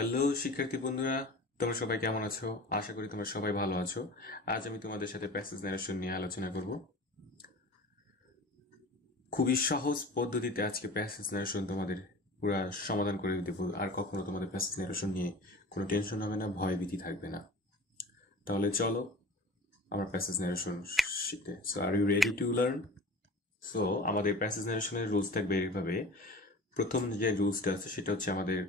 Hello শিক্ষার্থী বন্ধুরা, তোমরা সবাই কেমন আছো? আশা করি তোমরা সবাই ভালো আছো। আজ আমি তোমাদের সাথে প্যাসেজ ন্যারেশন নিয়ে আলোচনা করব। খুবই সহজ পদ্ধতিতে আজকে প্যাসেজ ন্যারেশন তোমাদের পুরা সমাধান করে দেবো। আর কখনো তোমাদের প্যাসেজ ন্যারেশন নিয়ে কোনো টেনশন হবে না, ভয় ভীতি থাকবে না। তাহলে চলো আমরা প্যাসেজ ন্যারেশন শিখতে। So are you ready to learn? So আমাদের প্যাসেজ ন্যারেশনের রুলস থাকবে এইভাবে। প্রথম যে রুলসটা আছে সেটা হচ্ছে আমাদের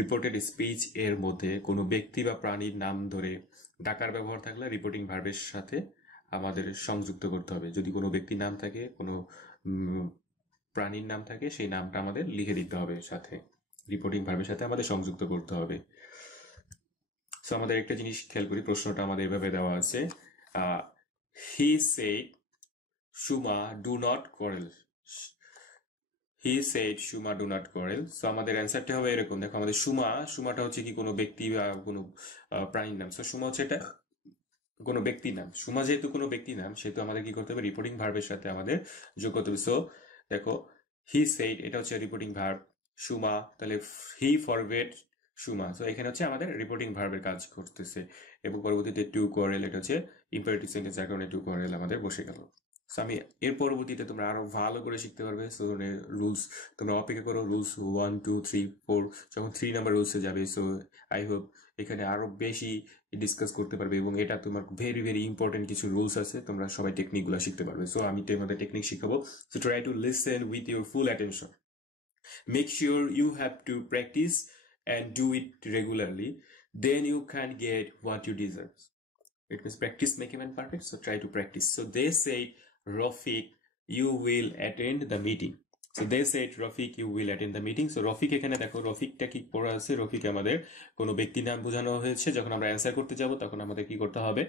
রিপোর্টেড স্পিচ এর মধ্যে কোনো ব্যক্তি বা প্রাণীর নাম ধরে ডাকার ব্যবহার থাকলে রিপোর্টিং ভার্বের সাথে আমাদের সংযুক্ত করতে হবে। যদি কোনো ব্যক্তির নাম থাকে, কোনো প্রাণীর নাম থাকে, সেই নামটা আমাদের লিখে দিতে হবে সাথে, রিপোর্টিং ভার্বের সাথে আমাদের সংযুক্ত করতে হবে। সো আমাদের একটা জিনিস খেয়াল করি, প্রশ্নটা আমাদের এভাবে দেওয়া আছে, he said Suma do not quarrel. He said Suma do not quarrel. So আমাদের অ্যান্সারটা হবে এরকম। দেখো, আমাদের সুমাটা হচ্ছে কি কোনো ব্যক্তি বা কোনো প্রাণীর নাম। সো সুমা হচ্ছে এটা কোনো ব্যক্তির নাম। সুমা যেহেতু কোনো ব্যক্তির নাম, সেহেতু আমাদের কি করতে হবে, রিপোর্টিং ভার্বের সাথে আমাদের যোগ করতে হবে। সো দেখো, হি সেড এটা হচ্ছে রিপোর্টিং ভার্ব, সুমা তাহলে হি ফরগেট সুমা। সো এখানে হচ্ছে আমাদের রিপোর্টিং ভার্বের কাজ করতেছে। এবং পরবর্তীতে টু কোয়ারেল, এটা হচ্ছে ইম্পারেটিভ সেন্টেন্স, যার কারণে টু কোয়ারেল আমাদের বসে গেল। সো আমি এর পরবর্তীতে তোমরা আরো ভালো করে শিখতে পারবে। সো রুলস তোমরা অপেক্ষা করো, রুলস 1 2 3 4, যখন 3 নাম্বার রুলসে যাবে। সো আই হোপ এখানে আরো বেশি ডিসকাস করতে পারবে, এবং এটা তোমার ভেরি ভেরি ইম্পর্টেন্ট কিছু রুলস আছে, তোমরা সবাই টেকনিকগুলো শিখতে পারবে। সো আমি তোমাদের টেকনিক শিখাবো। So try to listen with your full attention. Make sure you have to practise and do it regularly, then you can get what you deserve. It means practice make a man perfect. So try to practice. So they said, Rafiq, you will attend the meeting. So they said, Rafiq, you will attend the meeting. So Rafiq এখানে দেখো, রফিকটা কি পড়া আছে? রফিক আমাদের কোনো ব্যক্তির নাম বোঝানো হয়েছে। যখন আমরা অ্যান্সার করতে যাব তখন আমাদের কি করতে হবে,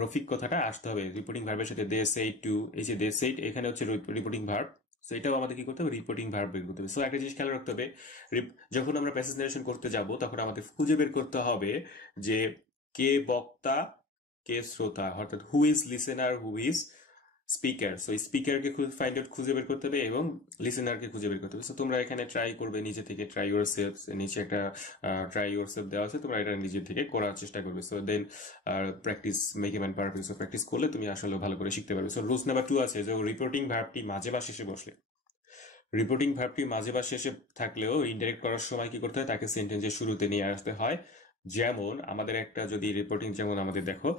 রফিক কথাটা আসতে হবে রিপোর্টিং ভার্বের সাথে। দে সেড টু, এই যে দে সেড এখানে হচ্ছে রিপোর্টিং ভার্ব। সো এটাও আমাদের কি করতে হবে, রিপোর্টিং ভার্ব বের করতে হবে। সো একটা জিনিস খেয়াল রাখতে হবে, যখন আমরা প্যাসেজ নারেশন করতে যাব তখন আমাদের খুঁজে বের করতে হবে যে কে বক্তা, কে শ্রোতা, অর্থাৎ who is listener, who is speaker. So স্পিকারকে ফাইন্ড আউট, খুঁজে বের করতে হবে, এবং লিসেনারকে খুঁজে বের করতে হবে। সো তোমরা এখানে ট্রাই করবে নিজে থেকে, ট্রাই ইউর সেলফ, নিচে একটা ট্রাই ইউর সেলফ দেওয়া আছে, তোমরা এটা নিজে থেকে করার চেষ্টা করবে। So then practice make a man perfect. So practice করলে তুমি আসলে ভালো করে শিখতে পারবে। সো রুলস নাম্বার 2 আছে যে রিপোর্টিং ভার্বটি মাঝে বা শেষে বসলে, রিপোর্টিং ভার্বটি মাঝে বা শেষে থাকলেও ইনডাইরেক্ট করার সময় কি করতে হয়, তাকে সেন্টেন্সের শুরুতে নিয়ে আসতে হয়। যেমন আমাদের একটা যদি রিপোর্টিং, যেমন আমাদের দেখো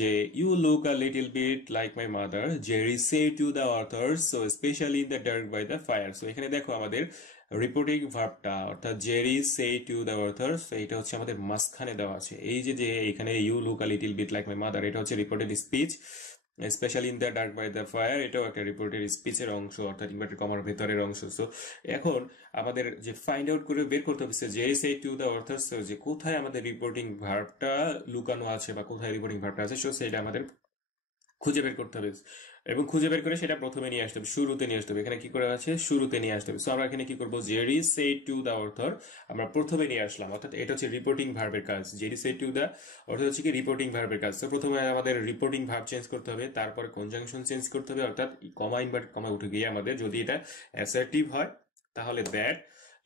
যে you look a little bit like my mother, Jerry said to the authors, so specially in the dark by the fire. So এখানে দেখো আমাদের রিপোর্টিং ভার্বটা, অর্থাৎ Jerry said to the authors, এটা হচ্ছে আমাদের মাঝখানে দেওয়া আছে। এই যে যে এখানে you look a little bit like my mother, এটা হচ্ছে reported speech. Specially in the dark by the fire, এটাও একটা রিপোর্টের স্পিচের অংশ, অর্থাৎ ইনভার্টেড কমার ভেতরের অংশ। সো এখন আমাদের যে ফাইন্ড আউট করে বের করতে হবে যে সে টু দ্য অথর্স, যে কোথায় আমাদের রিপোর্টিং ভার্বটা লুকানো আছে বা কোথায় রিপোর্টিং ভার্বটা আছে, সো সেটা আমাদের খুঁজে বের করতে হবে। এবং খুঁজে বের করে সেটা প্রথমে নিয়ে আসতে হবে, শুরুতে নিয়ে আসতে হবে। এখানে কি করে আছে, শুরুতে নিয়ে আসতে হবে। সো আমরা এখানে কি করবো, Jerry said to the author আমরা প্রথমে নিয়ে আসলাম, অর্থাৎ এটা হচ্ছে রিপোর্টিং ভার্বের কাজ। জেরি সে টু দ্য অর্থাৎ হচ্ছে কি রিপোর্টিং ভার্বের কাজ। তো প্রথমে আমাদের রিপোর্টিং ভার্ব চেঞ্জ করতে হবে, তারপর কনজাংশন চেঞ্জ করতে হবে, অর্থাৎ কমা ইনভার্ট কমা উঠে গিয়ে আমাদের যদি এটা অ্যাসার্টিভ হয় তাহলে দ্যাট,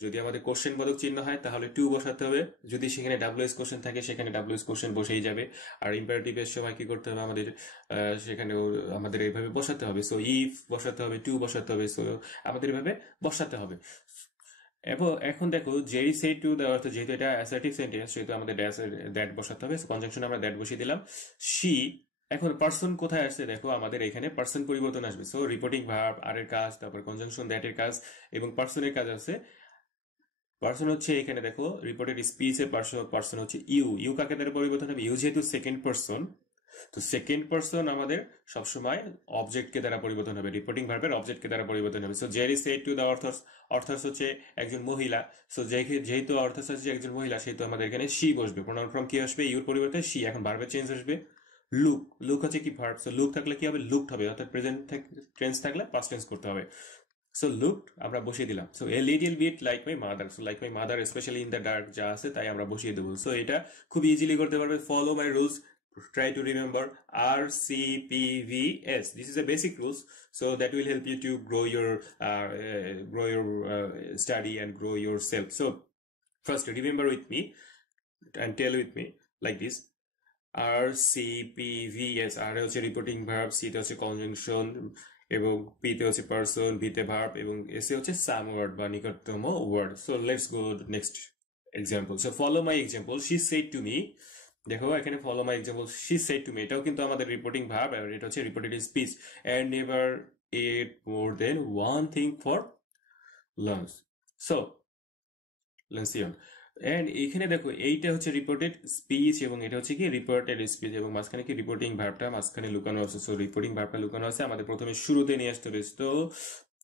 যদি আমাদের কোশ্চেন বোধক চিহ্ন হয় তাহলে টু বসাতে হবে, যদি সেখানে ডাব্লিউএস কোশ্চেন থাকে সেখানে ডাব্লিউএস কোশ্চেন বসেই যাবে। আর ইম্পারেটিভের সময় কি করতে হবে আমাদের, সেখানেও আমাদের এইভাবে বসাতে হবে। সো ইফ বসাতে হবে, টু বসাতে হবে, সো আমাদের এইভাবে বসাতে হবে। এবং এখন দেখো জেরি সে টু দেওয়া, অর্থ যেহেতু এটা অ্যাসার্টিভ সেন্টেন্স সেহেতু আমাদের দ্যাট বসাতে হবে। কনজাংশনে আমরা দ্যাট বসিয়ে দিলাম। শি, এখন পার্সন কোথায় আসছে, দেখো আমাদের এখানে পার্সন পরিবর্তন আসবে। সো রিপোর্টিং ভার্ব আর এর কাজ, তারপর কনজাংশন দ্যাট এর কাজ, এবং পার্সনের কাজ আছে। পার্সন হচ্ছে এখানে দেখো রিপোর্টেড স্পিচে পার্সন হচ্ছে ইউ। ইউ কাকে দ্বারা পরিবর্তন হবে, ইউ যেহেতু সেকেন্ড পার্সন, তো সেকেন্ড পার্সন আমাদের সবসময় অবজেক্টকে দ্বারা পরিবর্তন হবে, রিপোর্টিং ভার্বের অবজেক্টকে দ্বারা পরিবর্তন হবে। So Jerry said to the Arthurs, Arthurs হচ্ছে একজন মহিলা। সো যেহেতু অর্থার্স হচ্ছে একজন মহিলা, সেহেতু আমাদের এখানে শি বসবে। প্রোনাউন ফর্ম কি আসবে, ইউর পরিবর্তে শি। এখন ভার্বের চেঞ্জ আসবে, লুক। লুক হচ্ছে কি ভার্ব, সো লুক থাকলে কি হবে, লুকড হবে, অর্থাৎ প্রেজেন্ট টেন্স থাকলে পাস্ট টেন্স করতে হবে। সো লুকড আমরা বসিয়ে দিলাম। So a little bit like my mother, so like my mother specially in the dark যা আছে তাই আমরা বসিয়ে দেবো। সো এটা খুব ইজিলি করতে পারবে। Follow my rules, try to remember RCPVS. This is a basic rules, so that will help you to grow your study and grow yourself. So First, remember with me and tell with me like this. R, C, P, V, S. R এ হচ্ছে reporting verb, C তে হচ্ছে conjunction এবং P তে হচ্ছে person, V তে verb এবং S A হচ্ছে some word বা নিকটতম word. So let's go next example. So follow my example. She said to me, দেখো এখানে follow my example, she said to me, এটাও কিন্তু আমাদের রিপোর্টিং ভার্ব আর এটা হচ্ছে reported speech. And never ate more than one thing for lunch. So let's see on. And এখানে দেখো এইটা হচ্ছে রিপোর্টেড স্পিচ এবং এটা হচ্ছে কি রিপোর্টেড স্পিচ এবং মাঝখানে কি রিপোর্টিং ভার্বটা মাঝখানে লুকানো আছে। সো রিপোর্টিং ভার্বটা লুকানো আছে, আমাদের প্রথমে শুরুতে নিয়ে আসতে হবে। তো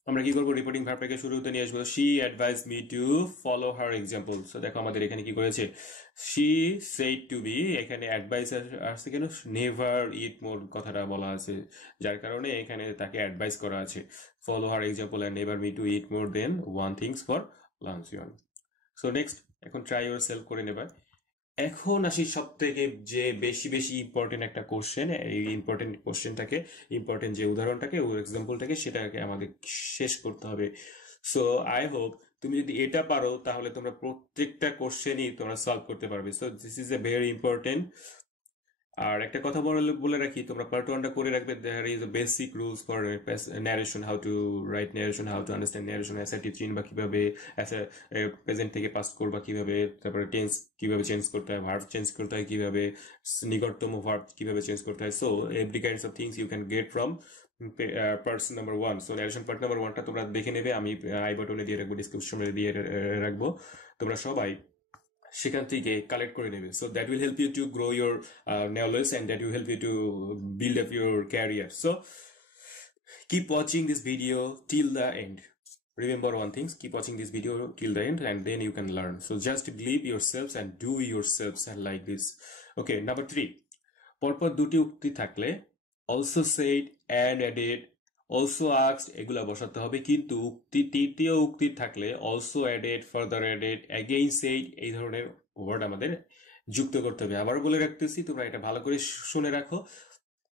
আমরা কি করবো, রিপোর্টিং ভার্বটাকে শুরুতে নিয়ে আসবো। She advice me to follow her example. So দেখো আমাদের এখানে কি করেছে, শি সেড টু বি, এখানে অ্যাডভাইস আসছে কেন, নেভার ইট মোর কথাটা বলা আছে, যার কারণে এখানে তাকে অ্যাডভাইস করা আছে follow her example and never me to eat more than one things for lunch. So next, এখন ট্রাই ইউর সেলফ করে নেবা। এখন আসি সব থেকে যে বেশি বেশি ইম্পর্টেন্ট একটা কোশ্চেন, এই ইম্পর্টেন্ট কোশ্চেনটাকে, ইম্পর্টেন্ট যে উদাহরণটাকে ও এক্সাম্পলটাকে সেটাকে আমাদের শেষ করতে হবে। সো আই হোপ তুমি যদি এটা পারো তাহলে তোমরা প্রত্যেকটা কোশ্চেনই তোমরা সলভ করতে পারবে। So this is a very important. আর একটা কথা বলে রাখি, তোমরা পার্ট ওয়ানটা করে রাখবে। There is basic rules for narration, how to write narration, how to understand narration, assertive চিনবা কিভাবে, প্রেজেন্ট থেকে পাস্ট করবা কিভাবে, তারপরে টেন্স কিভাবে চেঞ্জ করতে হয়, ভার্ব চেঞ্জ করতে হয় কিভাবে, নিকটতম ভার্ব কিভাবে চেঞ্জ করতে হয়। So every kinds of things you can get from parts number one. So narration part number ওয়ানটা তোমরা দেখে নেবে, আমি আই বাটনে দিয়ে রাখবো, ডিসক্রিপশনে দিয়ে রাখবো, তোমরা সবাই সেখান থেকে কালেক্ট করে নেবে। So that will help you to grow your knowledge and that will help you to build up your career. So keep watching this video till the end. Remember one thing, keep watching this video till the end and then you can learn. So just believe yourselves and do yourselves and like this. Okay, number 3, পরপর দুটি উক্তি থাকলে also said and added, also asked এগুলা বসাতে হবে, কিন্তু তৃতীয় উক্তি থাকলে also added, further added, again said এই ধরনের ওয়ার্ড আমাদের যুক্ত করতে হবে। আবার বলে রাখতেছি, তোমরা এটা ভালো করে শুনে রাখো।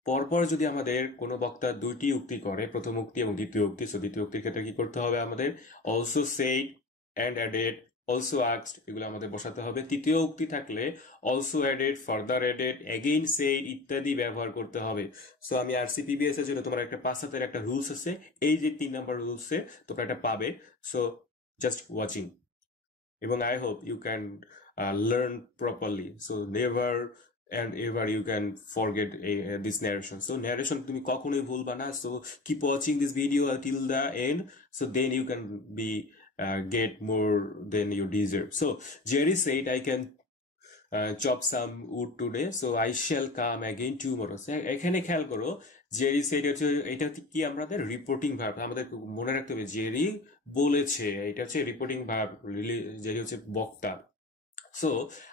পরপর যদি আমাদের কোনো বক্তা দুইটি উক্তি করে, প্রথম উক্তি এবং দ্বিতীয় উক্তি, সো দ্বিতীয় উক্তির ক্ষেত্রে কি করতে হবে, আমাদের also said and added, also asked এগুলো আমাদের বসাতে হবে। তৃতীয় উক্তি থাকলে also added, further added, again said ইত্যাদি ব্যবহার করতে হবে। সো আমি RCPBS এর জন্য তোমার একটা 5 হাতের একটা রুলস আছে, এই যে 3 নাম্বার রুলসে তোমরা এটা পাবে। সো জাস্ট ওয়াচিং এবং I hope you can learn properly. So never and ever you can forget this narration. So narration তুমি কখনোই ভুলবা না। So keep watching this video till the end, so then you can be get more than you deserve. So Jerry said I can chop some wood today, so I shall come again tomorrow. এখানে খেয়াল করো, Jerry shed হচ্ছে, এটা কি আমাদের reporting verb, আমাদের মনে রাখতে হবে জেরি বলেছে, এটা হচ্ছে রিপোর্টিং ভার্ব, জেরি হচ্ছে বক্তা। সো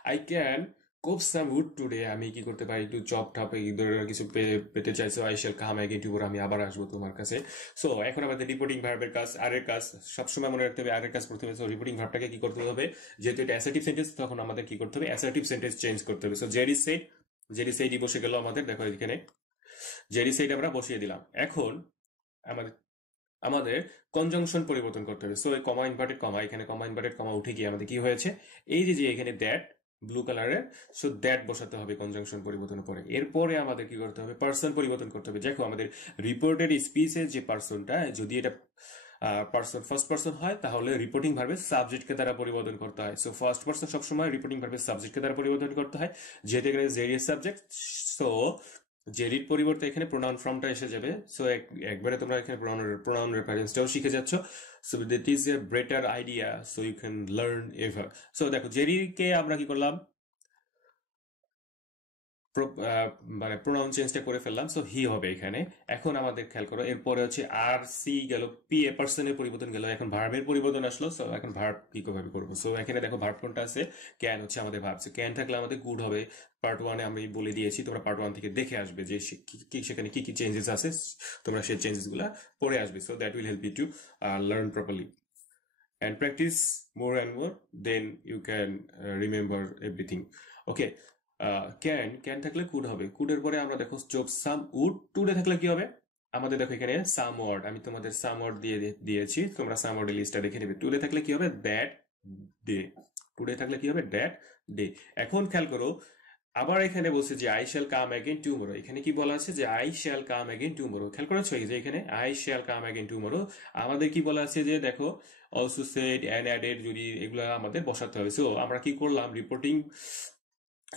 আই ক্যান কোপ সাম উড টুডে, আমি কি করতে পারি, একটু চপ টাপ এই ধরনের কিছু পেতে চাইছো, I shall come again tomorrow, আমি আবার আসবো তোমার কাছে। সো এখন আমাদের রিপোর্টিং ভার্বের কাজ, আরের কাজ সবসময় মনে রাখতে হবে, আরের কাজ প্রথমে। সো রিপোর্টিং ভার্বটাকে কি করতে হবে, যেহেতু এটা অ্যাসার্টিভ সেন্টেন্স, তখন আমাদের কি করতে হবে, অ্যাসার্টিভ সেন্টেন্স চেঞ্জ করতে হবে। সো জেরি সেড বসে গেল আমাদের, দেখো এখানে জেরি সেড আমরা বসিয়ে দিলাম। এখন আমাদের কনজাংশন পরিবর্তন করতে হবে। সো এই কমা ইনভার্টেড কমা, এখানে কমা ইনভার্টেড কমা উঠে গিয়ে আমাদের কি হয়েছে, এই যে এখানে দ্যাট ব্লু কালারের, সো দ্যাট বসাতে হবে কনজাংশন পরিবর্তন করে। এরপরে আমাদের কি করতে হবে, পার্সন পরিবর্তন করতে হবে। দেখো আমাদের রিপোর্টেড স্পিচের যে পার্সনটা, যদি এটা পার্সন ফার্স্ট পার্সন হয় তাহলে রিপোর্টিং ভার্বের সাবজেক্টকে দ্বারা পরিবর্তন করতে হয়। সো ফার্স্ট পার্সন সবসময় রিপোর্টিং ভার্বের সাবজেক্টকে দ্বারা পরিবর্তন করতে হয়, যেহেতু এখানে জেরিয়াস সাবজেক্ট। সো জেরির পরিবর্তে এখানে প্রোনাউন ফর্মটা এসে যাবে। সো একবারে তোমরা এখানে প্রোনাউন রেফারেন্সটাও শিখে যাচ্ছ। So that is a better idea, so you can learn ever. So দেখো জেরিকে আমরা কি করলাম, মানে প্রোনাউন চেঞ্জটা করে ফেললাম, সো হি হবে এখানে। এখন আমাদের খেয়াল করো, এরপরে হচ্ছে আর সি গেল, পি এ পার্সনের পরিবর্তন গেল, এখন ভার্বের পরিবর্তন আসলো। সো এখন ভার্ব কি ভাবে করবো, সো এখানে দেখো ভার্ব কোনটা আছে, ক্যান হচ্ছে আমাদের ভার্ব। ক্যান থাকলে আমাদের গুড হবে, পার্ট ওয়ানে আমি বলে দিয়েছি, তোমরা পার্ট ওয়ান থেকে দেখে আসবে যে সেখানে কি কি চেঞ্জেস আছে, তোমরা সেই চেঞ্জেস গুলা পড়ে আসবে। So that will help you to learn properly and practice more and more, then you can remember everything. Okay, can থাকলে কুড হবে, কুডের পরে আমরা দেখো চোপ সাম উড, টুডে থাকলে কি হবে, আমাদের দেখো এখানে সাম ওয়ার্ড, আমি তোমাদের সাম ওয়ার্ড দিয়েছি, তোমরা সাম ওয়ার্ডের লিস্টটা দেখে নেবে। টুডে থাকলে কি হবে, দ্যাট ডে। টুডে থাকলে কি হবে দ্যাট ডে। এখন খেয়াল করো, আবার এখানে বলছে যে I shall come again tomorrow. এখানে কি বলা আছে যে I shall come again tomorrow. খেয়াল করেছো এই যে এখানে I shall come again tomorrow. আমাদের কি বলা আছে যে দেখো অলসো সেড অ্যান্ড অ্যাডেড, যদি এগুলো আমাদের বসাতে হবে। সো আমরা কি করলাম, রিপোর্টিং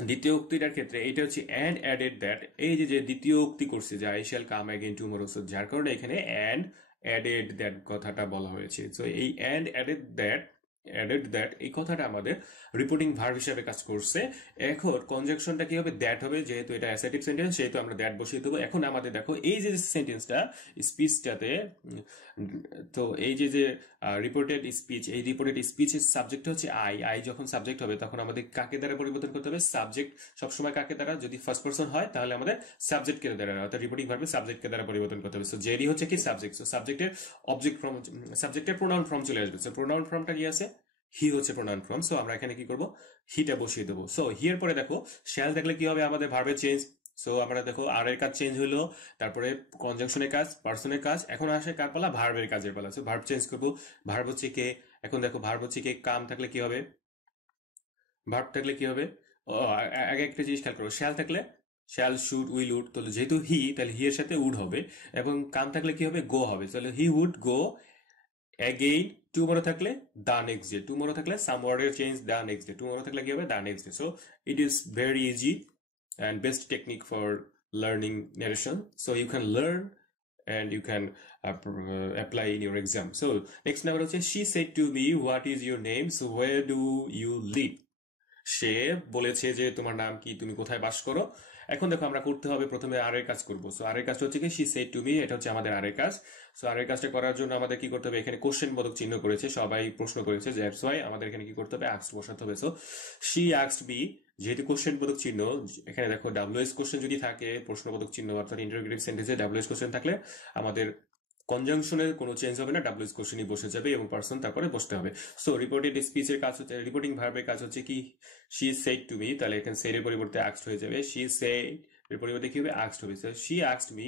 দ্বিতীয় উক্তিটার ক্ষেত্রে এটা হচ্ছে অ্যান্ড অ্যাডেড দ্যাট। এই যে দ্বিতীয় উক্তি করছে যে I shall come again tomorrow, so যার কারণে এখানে অ্যান্ড অ্যাডেড দ্যাট কথাটা বলা হয়েছে। সো এই অ্যান্ড অ্যাডেড দ্যাট এই কথাটা আমাদের রিপোর্টিং ভার্ব হিসেবে কাজ করছে। এখন কনজাংশনটা কি হবে, দ্যাট হবে, যেহেতু এটা অ্যাসার্টিভ সেন্টেন্স সেহেতু আমরা দ্যাট বসিয়ে দেবো। এখন আমাদের দেখো এই যে সেন্টেন্সটা স্পিচটাতে, তো এই যে রিপোর্টেড স্পিচ, এই রিপোর্টেড স্পিচের সাবজেক্ট হচ্ছে আই যখন সাবজেক্ট হবে তখন আমাদের কাকে দ্বারা পরিবর্তন করতে হবে, সাবজেক্ট সবসময় কাকে দ্বারা, যদি ফার্স্ট পারসন হয় তাহলে আমাদের সাবজেক্টকে দ্বারা, অর্থাৎ রিপোর্টিং ভার্বে সাবজেক্টকে দ্বারা পরিবর্তন করতে হবে। সো জেডি হচ্ছে কি সাবজেক্ট, সো সাবজেক্টের অবজেক্ট ফর্ম, সাবজেক্টের প্রোনাউন ফর্ম চলে আসবে। সো প্রোনাউন ফর্মটা কি আছে, হি হচ্ছে প্রোনাউন ফর্ম। সো আমরা এখানে কি করব, হিটা বসিয়ে দেবো। সো হিয়ের পরে দেখো শ্যাল থাকলে কি হবে, আমাদের ভার্বের চেঞ্জ। সো আমরা দেখো আর এর কাজ চেঞ্জ হলো, তারপরে কনজাংশনের কাজ, পার্সনের কাজ, এখন আসে কার পালা, ভার্বের কাজের পালা। সো ভার্ব চেঞ্জ করবো, ভার্ব হচ্ছে কে। এখন দেখো ভার্ব হচ্ছে কে, কাম থাকলে কি হবে, ভার্ব থাকলে কি হবে, আগে একটা জিনিস খেয়াল করো, শ্যাল থাকলে শ্যাল, শুড, উইল, উড, তাহলে যেহেতু হি তাহলে হি এর সাথে উড হবে, এবং কাম থাকলে কি হবে, গো হবে, তাহলে he would go again. Tomorrow থাকলে দা নেক্সট ডে, টুমরো থাকলে সাম ওয়ার্ডের change the next day, tomorrow থাকলে কি হবে, the next day. So it is very easy and best technique for learning narration, so you can learn and you can apply in your exam. So next number হচ্ছে she said to me what is your name, so where do you live। সে বলেছে যে তোমার নাম কি, তুমি কোথায় বাস করো। এখন দেখো আমরা করতে হবে প্রথমে আর এর কাজ করব। সো আর এর কাজটা হচ্ছে কি, she said to me, এটা হচ্ছে আমাদের আর এর কাজ। সো আর এর কাজটা করার জন্য আমাদের কি করতে হবে, এখানে কোশ্চেন বোধক চিহ্ন করেছে, সবাই প্রশ্ন করেছে, দ্যাটস ওয়াই আমাদের এখানে কি করতে হবে, আস্কড বসাতে হবে। সো she asked me, যেহেতু কোশ্চেন বোধক চিহ্ন, এখানে দেখো ডাব্লিউএস কোশ্চেন যদি থাকে, প্রশ্নবোধক চিহ্ন অর্থাৎ ইন্টারোগেটিভ সেন্টেন্সে ডাব্লিউএস কোশ্চেন থাকলে আমাদের কনজাংশনের কোনো চেঞ্জ হবে না, ডাব্লিউএস কোশ্চেনই বসে যাবে এবং পার্সন তারপরে বসতে হবে। সো রিপোর্টেড স্পিচের কাজ হচ্ছে, রিপোর্টিং ভার্বের কাজ হচ্ছে কি, শি সেড টু মি, তাহলে এখানে সেড এর পরিবর্তে আস্কড হয়ে যাবে, শি সেড এর পরিবর্তে কি হবে, আস্কড হবে। শি আস্কড মি,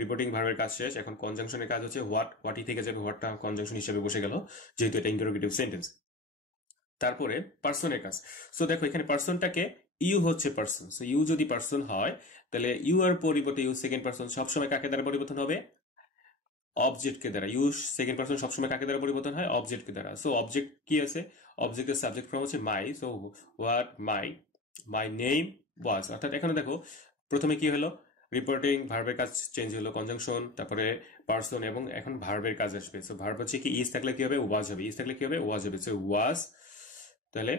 রিপোর্টিং ভার্বের কাজ শেষ। এখন কনজাংশনের কাজ হচ্ছে হোয়াটই থেকে যাবে, হোয়াটটা কনজাংশন হিসেবে বসে গেল যেহেতু এটা ইন্টারোগেটিভ সেন্টেন্স। তারপরে পার্সনের কাজ। সো দেখো এখানে পার্সনটাকে, ইউ হচ্ছে পার্সন, সো ইউ যদি পার্সন হয় তাহলে ইউ এর পরিবর্তে ইউ সেকেন্ড পার্সন সবসময় কাকে দ্বারা পরিবর্তন হবে, অবজেক্টকে দ্বারা। ইউ সেকেন্ড পার্সন সবসময় কাকে দ্বারা পরিবর্তন হয়, অবজেক্টকে দ্বারা। সো অবজেক্ট কি আছে, অবজেক্টের সাবজেক্ট ফর্ম হচ্ছে my. So what my name was, অর্থাৎ এখানে দেখো প্রথমে কি হলো, রিপোর্টিং ভার্বের কাজ চেঞ্জ হলো, কনজাংশন, তারপরে পার্সন, এবং এখন ভার্বের কাজ আসবে। সো ভার্ব হচ্ছে কি, ইজ থাকলে কি হবে, ওয়াজ হবে, ইজ থাকলে কি হবে, ওয়াজ হবে। সো ওয়াজ, তাহলে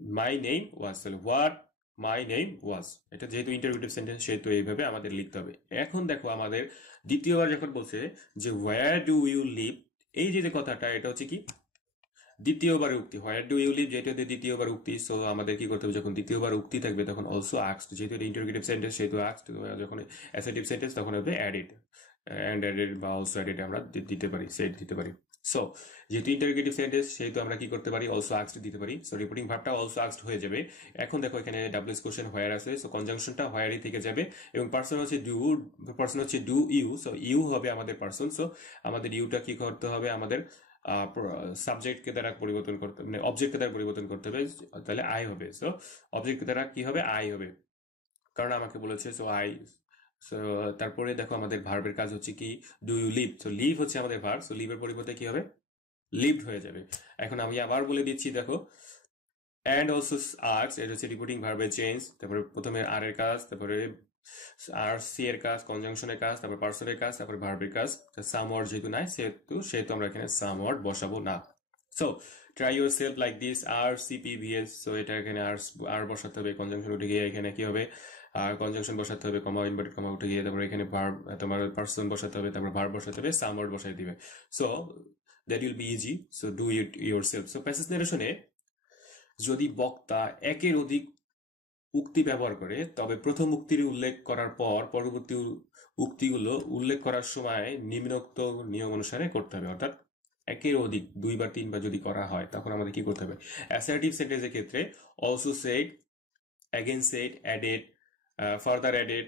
মাই নেম ওয়াজ, তাহলে হোয়াট মাই নেম ওয়াজ। এটা যেহেতু ইন্টারোগেটিভ সেন্টেন্স সেহেতু এইভাবে আমাদের লিখতে হবে। এখন দেখো আমাদের দ্বিতীয়বার যখন বলছে যে হোয়ার ডু ইউ লিভ, এই যে কথাটা এটা হচ্ছে কি দ্বিতীয়বার উক্তি, হোয়ার ডু ইউ লিভ যেটা দ্বিতীয়বার উক্তি। সো আমাদের কি করতে হবে, যখন দ্বিতীয়বার উক্তি থাকবে তখন অলসো আস্কড, যেহেতু এটা ইন্টারোগেটিভ সেন্টেন্স সেহেতু আস্কড, যখন অ্যাসার্টিভ সেন্টেন্স তখন হবে অ্যাডেড, অ্যান্ড অ্যাডেড বা অলসো অ্যাডেড আমরা দিতে পারি, সেট দিতে পারি। সো যেহেতু ইন্টারোগেটিভ সেন্টেন্স সেহেতু আমরা কি করতে পারি, অলসো আস্কড দিতে পারি। সো রিপোর্টিং ভার্বটা অলসো আস্কড হয়ে যাবে। এখন দেখো এখানে ডাব্লিউএস কোশ্চেন হোয়ার আছে, সো কনজাংশনটা হোয়ারই থেকে যাবে, এবং পার্সন হচ্ছে ডু ইউ, সো ইউ হবে আমাদের পার্সন। সো আমাদের ইউটা কি করতে হবে, আমাদের সাবজেক্টকে দ্বারা পরিবর্তন করতে, মানে অবজেক্টকে দ্বারা পরিবর্তন করতে হবে, তাহলে আই হবে। সো অবজেক্ট দ্বারা কি হবে, আই হবে, কারণ আমাকে বলেছে। সো আই, সো তারপরে দেখো আমাদের ভার্বের কাজ হচ্ছে কি, do you live. So live হচ্ছে আমাদের ভার্ব, সো লিভের পরিবর্তে কি হবে, লিভড হয়ে যাবে। এখন আমি আবার বলে দিচ্ছি, দেখো অ্যান্ড অলসো আর্টস, এটা হচ্ছে রিপোর্টিং ভার্বের চেঞ্জ, তারপরে প্রথমে আর এর কাজ, তারপরে আর সি এর কাজ, কনজাংশনের কাজ, তারপর পার্সনের কাজ, তারপরে ভার্বের কাজ। সাম ওয়ার্ড যেহেতু নাই সেহেতু আমরা এখানে সাম ওয়ার্ড বসাবো না। So try yourself like this, আর সিপিভিএস। সো এটা এখানে আর বসাতে হবে, কনজাংশন উঠে গিয়ে এখানে কি হবে, আর কনজাংশন বসাতে হবে, কমা ইনভার্টেড কমা উঠে গিয়ে তারপরে এখানে ভার্ব, তোমার পার্সন বসাতে হবে, তারপর ভার্ব বসাতে হবে, সাম ওয়ার্ড বসাই দিবে। So that will be easy. So do it yourself. So passage নারেশনে যদি বক্তা একের অধিক উক্তি ব্যবহার করে তবে প্রথম উক্তির উল্লেখ করার পর পরবর্তী উক্তিগুলো উল্লেখ করার সময় নিম্নোক্ত নিয়ম অনুসারে করতে হবে। অর্থাৎ একের অধিক 2 বা 3 বার যদি করা হয় তখন আমাদের কি করতে হবে, অ্যাসার্টিভ সেন্টেন্সের ক্ষেত্রে also said, again said, added, further added,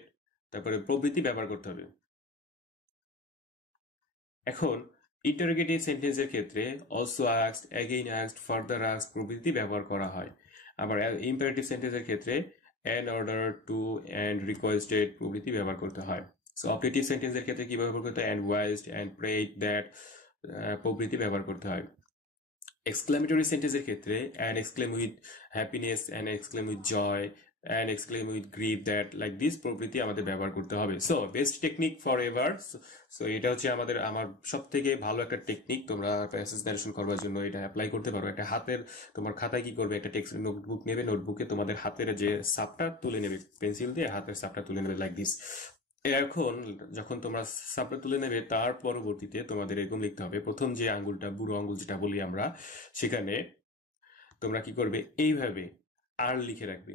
তারপরে প্রভৃতি ব্যবহার করতে হবে। এখন ইন্টারোগেটিভ সেন্টেন্সের ক্ষেত্রে also asked, again asked, further asked প্রভৃতি ব্যবহার করা হয়। আবার ইম্পারেটিভ সেন্টেন্সের ক্ষেত্রে an, order, to, and, requested প্রভৃতি ব্যবহার করতে হয়। সো অপারেটিভ সেন্টেন্সের ক্ষেত্রে কি ব্যবহার করতে হয়? অ্যাডভাইসড, অ্যান্ড প্রেড, দ্যাট প্রভৃতি ব্যবহার করতে হয়। এক্সক্লেমেটরি সেন্টেন্সের ক্ষেত্রে and exclaim with happiness, and exclaim with joy, and exclaim with grief, that, like this প্রভৃতি আমাদের ব্যবহার করতে হবে। So best technique for ever. So এটা হচ্ছে আমার সব থেকে ভালো একটা টেকনিক। তোমরা প্যাসেজ ন্যারেশন করবার জন্য এটা অ্যাপ্লাই করতে পারো। একটা হাতের তোমার খাতায় কি করবে, একটা টেক্সট নোটবুক নেবে, নোটবুকে তোমাদের হাতের যে সাপটা তুলে নেবে, পেন্সিল দিয়ে হাতের সাপটা তুলে নেবে, লাইক দিস। এখন যখন তোমরা সাপটা তুলে নেবে তার পরবর্তীতে তোমাদের এরকম লিখতে হবে, প্রথম যে আঙ্গুলটা, বুড়ো আঙ্গুল যেটা বলি আমরা, সেখানে তোমরা কি করবে, এইভাবে আর লিখে রাখবে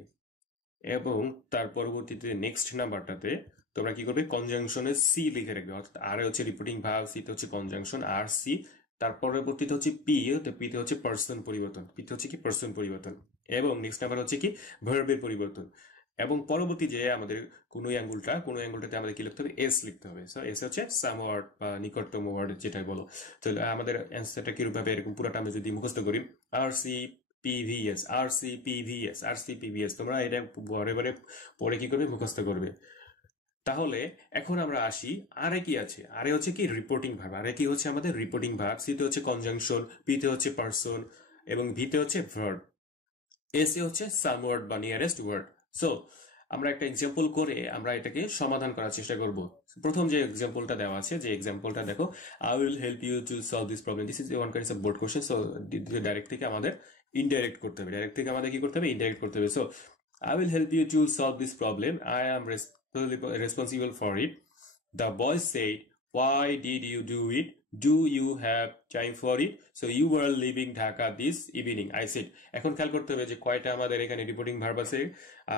এবং তার পরবর্তীতে নেক্সট নাম্বারটাতে তোমরা কি করবে, কনজাংশনের সি লিখে রাখবে। অর্থাৎ আর হচ্ছে রিপোর্টিং ভার্ব, সিতে হচ্ছে কনজাংশন, আর সি, তার পরবর্তীতে হচ্ছে পি, পিতে হচ্ছে পার্সন পরিবর্তন, পিতে হচ্ছে কি পার্সন পরিবর্তন, এবং নেক্সট নাম্বার হচ্ছে কি ভার্বের পরিবর্তন। এবং পরবর্তী যে আমাদের কোনো অ্যাঙ্গুলটাতে আমাদের কি লিখতে হবে, এস লিখতে হবে। সো এস হচ্ছে সাম ওয়ার্ড বা নিকটতম ওয়ার্ড যেটাই বলো। তো আমাদের অ্যান্সারটা কিরূপ ভাবে, এরকম পুরোটা আমরা যদি মুখস্থ করি, আর সি পিভিএস, আর সি পিভিএস, আর সি পিভিএস, তোমরা এটা বারে বারে পরে কি করবে, মুখস্থ করবে। তাহলে এখন আমরা আসি আরে কি আছে, আরে হচ্ছে কি রিপোর্টিং ভার্ব। আরে কি হচ্ছে আমাদের রিপোর্টিং ভার্ব, সিতে হচ্ছে কনজাংশন, পিতে হচ্ছে পার্সন এবং ভিতে হচ্ছে ভার্ব, এসে হচ্ছে সাম ওয়ার্ড বা নিয়ারেস্ট ওয়ার্ড। সো আমরা একটা এক্সাম্পল করে আমরা এটাকে সমাধান করার চেষ্টা করব। প্রথম যে এক্সাম্পলটা দেওয়া আছে, যে এক্সাম্পলটা দেখো, I will help you to solve this problem, this is one kind of board question. So direct থেকে আমাদের ইনডাইরেক্ট করতে হবে, ডাইরেক্ট থেকে আমাদের কি করতে হবে, ইনডাইরেক্ট করতে হবে। So I will help you to solve this problem, I am responsible for it, the boy said, why did you do it, do you have time for it, so you were leaving Dhaka this evening, I said। এখন খেয়াল করতে হবে যে কয়টা আমাদের এখানে reporting verb আছে,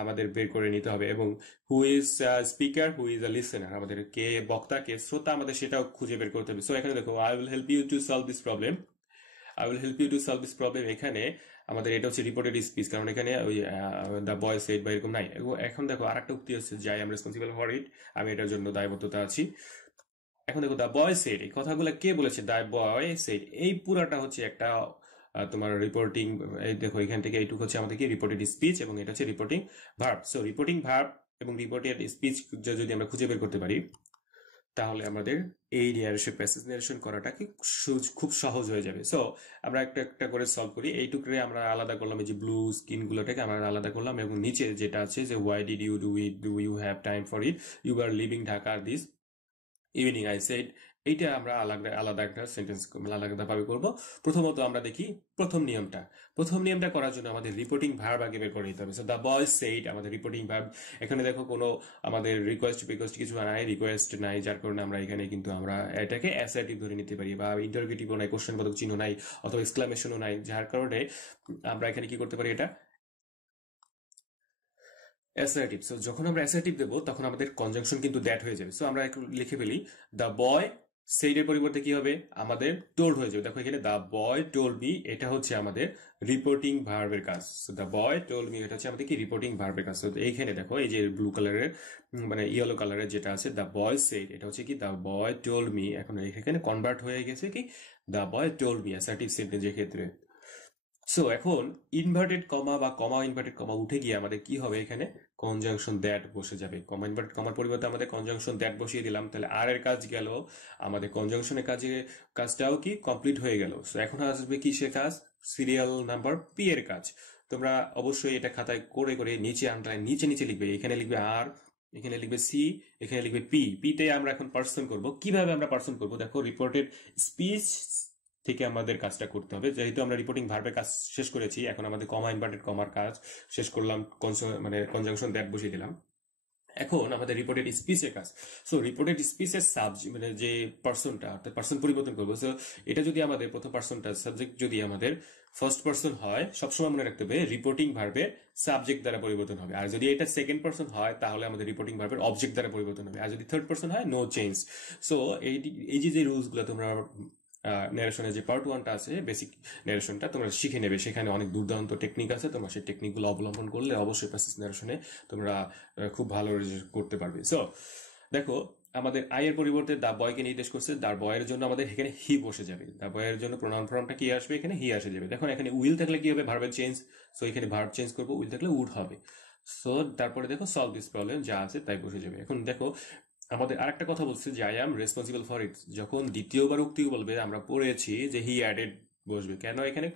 আমাদের বের করে নিতে হবে, এবং হু is speaker, who is a listener, আমাদের কে বক্তা, কে শ্রোতা, আমাদের সেটাও খুঁজে বের করতে হবে। সো এখানে দেখো, I will help you to solve this problem, I will help you to solve this problem, এখানে আমাদের এটা হচ্ছে রিপোর্টেড স্পিচ, কারণ এখানে ওই দ্য বয় সেড বা এরকম নাই। এখন দেখো আরেকটা উক্তি হচ্ছে যে আই এম রেসপন্সিবল ফর ইট, আমি এটার জন্য দায়বদ্ধতা আছি। এখন দেখো দ্য বয় সেড, এই কথাগুলো কে বলেছে, দ্য বয় সেড, এই পুরাটা হচ্ছে একটা তোমার রিপোর্টিং। এই দেখো এখান থেকে এইটুকু হচ্ছে আমাদের কি রিপোর্টেড স্পিচ, এবং এটা হচ্ছে reporting verb. So reporting verb এবং রিপোর্টেড স্পিচ যদি আমরা খুঁজে বের করতে পারি, তাহলে আমাদের এই প্যাসেজ ন্যারেশন করাটা কি খুব সহজ হয়ে যাবে। সো আমরা একটা একটা করে সলভ করি। এইটুকুরে আমরা আলাদা করলাম, এই যে ব্লু স্কিন গুলোটাকে আমরা আলাদা করলাম, এবং নিচে যেটা আছে যে why did you do it, do you have time for it, you are living Dhaka this evening, I said, এইটা আমরা আলাদা আলাদা একটা সেন্টেন্স আলাদা ভাবে করবো। প্রথমত আমরা দেখি প্রথম নিয়মটা করার জন্য আমাদের রিপোর্টিং ভার্ব আগে বের করে নিতে হবে। সো দ্য বয় সেইড আমাদের রিপোর্টিং ভার্ব। এখানে দেখো কোনো আমাদের রিকোয়েস্ট কিছু নাই, রিকোয়েস্ট নাই, যার কারণে আমরা এখানে কিন্তু আমরা এটাকে অ্যাসার্টিভ ধরে নিতে পারি, বা ইন্টারোগেটিভও নাই, কোশ্চেন বোধক চিহ্ন নাই, অথবা এক্সক্লামেশনও নাই, যার কারণে আমরা এখানে কি করতে পারি, এটা অ্যাসার্টিভ। সো যখন আমরা অ্যাসার্টিভ দেবো তখন আমাদের কনজাংশন কিন্তু দ্যাট হয়ে যাবে। সো আমরা একটু লিখে ফেলি, দ্য বয় সেইডের পরিবর্তে কি হবে, আমাদের টোল্ড হয়ে যাবে। দেখো এখানে দ্য বয় টোল্ড মি, এটা হচ্ছে আমাদের রিপোর্টিং ভার্বের কাজ। দ্য বয় টোল্ড মি, এটা হচ্ছে আমাদের কি রিপোর্টিং ভার্বের কাজ। তো এইখানে দেখো এই যে ব্লু কালারের মানে ইয়েলো কালারের যেটা আছে দ্য বয় সেইড, এটা হচ্ছে কি দ্য বয় টোল্ড মি, এখন এখানে কনভার্ট হয়ে গেছে কি the boy told me assertive সেন্টেন্সের ক্ষেত্রে। সো এখন ইনভার্টেড কমা বা কমা ইনভার্টেড কমা উঠে গিয়ে আমাদের কি হবে, এখানে কনজাংশন দ্যাট বসে যাবে। কমা ইনভার্টেড কমার পরিবর্তে আমাদের কনজাংশন দ্যাট বসিয়ে দিলাম, তাহলে আর এর কাজ গেল, আমাদের কনজাংশনের কাজটাও কি কমপ্লিট হয়ে গেল। সো এখন আসবে কি সে কাজ, সিরিয়াল নাম্বার পি এর কাজ। তোমরা অবশ্যই এটা খাতায় করে করে নিচে আন্ডারলাইন নিচে নিচে লিখবে, এখানে লিখবে আর, এখানে লিখবে সি, এখানে লিখবে পি। পিতে আমরা এখন পার্সন করব। কিভাবে আমরা পার্সন করব, দেখো রিপোর্টেড স্পিচ থেকে আমাদের কাজটা করতে হবে। যেহেতু আমরা রিপোর্টিং ভার্বের কাজ শেষ করেছি, এখন আমাদের কমা ইনভার্টেড কমার কাজ শেষ করলাম, মানে কনজাংশন দ্যাট বসিয়ে দিলাম। এখন আমাদের রিপোর্টেড স্পিচের কাজ। সো রিপোর্টেড স্পিচের সাবজেক্ট মানে যে পার্সনটা, অর্থাৎ পার্সন পরিবর্তন করবো। সো এটা যদি আমাদের প্রথম পার্সনটা সাবজেক্ট যদি আমাদের ফার্স্ট পার্সন হয়, সবসময় মনে রাখতে হবে রিপোর্টিং ভার্বের সাবজেক্ট দ্বারা পরিবর্তন হবে। আর যদি এটা সেকেন্ড পার্সন হয় তাহলে আমাদের রিপোর্টিং ভার্বের অবজেক্ট দ্বারা পরিবর্তন হবে। আর যদি থার্ড পার্সন হয়, নো চেঞ্জ। সো এই যে রুলস গুলো তোমরা ন্যারেশনের যে পার্ট ওয়ানটা আছে, বেসিক ন্যারেশনটা তোমরা শিখে নেবে, সেখানে অনেক দুর্দান্ত টেকনিক আছে, তোমরা সেই টেকনিকগুলো অবলম্বন করলে অবশ্যই প্যাসেজ ন্যারেশনে তোমরা খুব ভালো রেজাল্ট করতে পারবে। সো দেখো আমাদের আই এর পরিবর্তে দা বয়কে নির্দেশ করছে, দা বয়ের জন্য আমাদের এখানে হি বসে যাবে, দা বয়ের জন্য প্রোনাউন ফর্মটা কি আসবে, এখানে হি আসে যাবে। দেখো এখানে উইল থাকলে কি হবে, ভার্বের চেঞ্জ, সো এখানে ভার্ব চেঞ্জ করবো, উইল থাকলে উড হবে। সো তারপরে দেখো সলভ দিস প্রবলেম, যা আছে তাই বসে যাবে। এখন দেখো আমাদের আরেকটা কথা বলছে যে আই অ্যাম রেসপন্সিবল ফর ইট, যখন দ্বিতীয়বার উক্তি বলবে আমরা পড়েছি যে হি অ্যাডেড বসবে, কেন এখানে,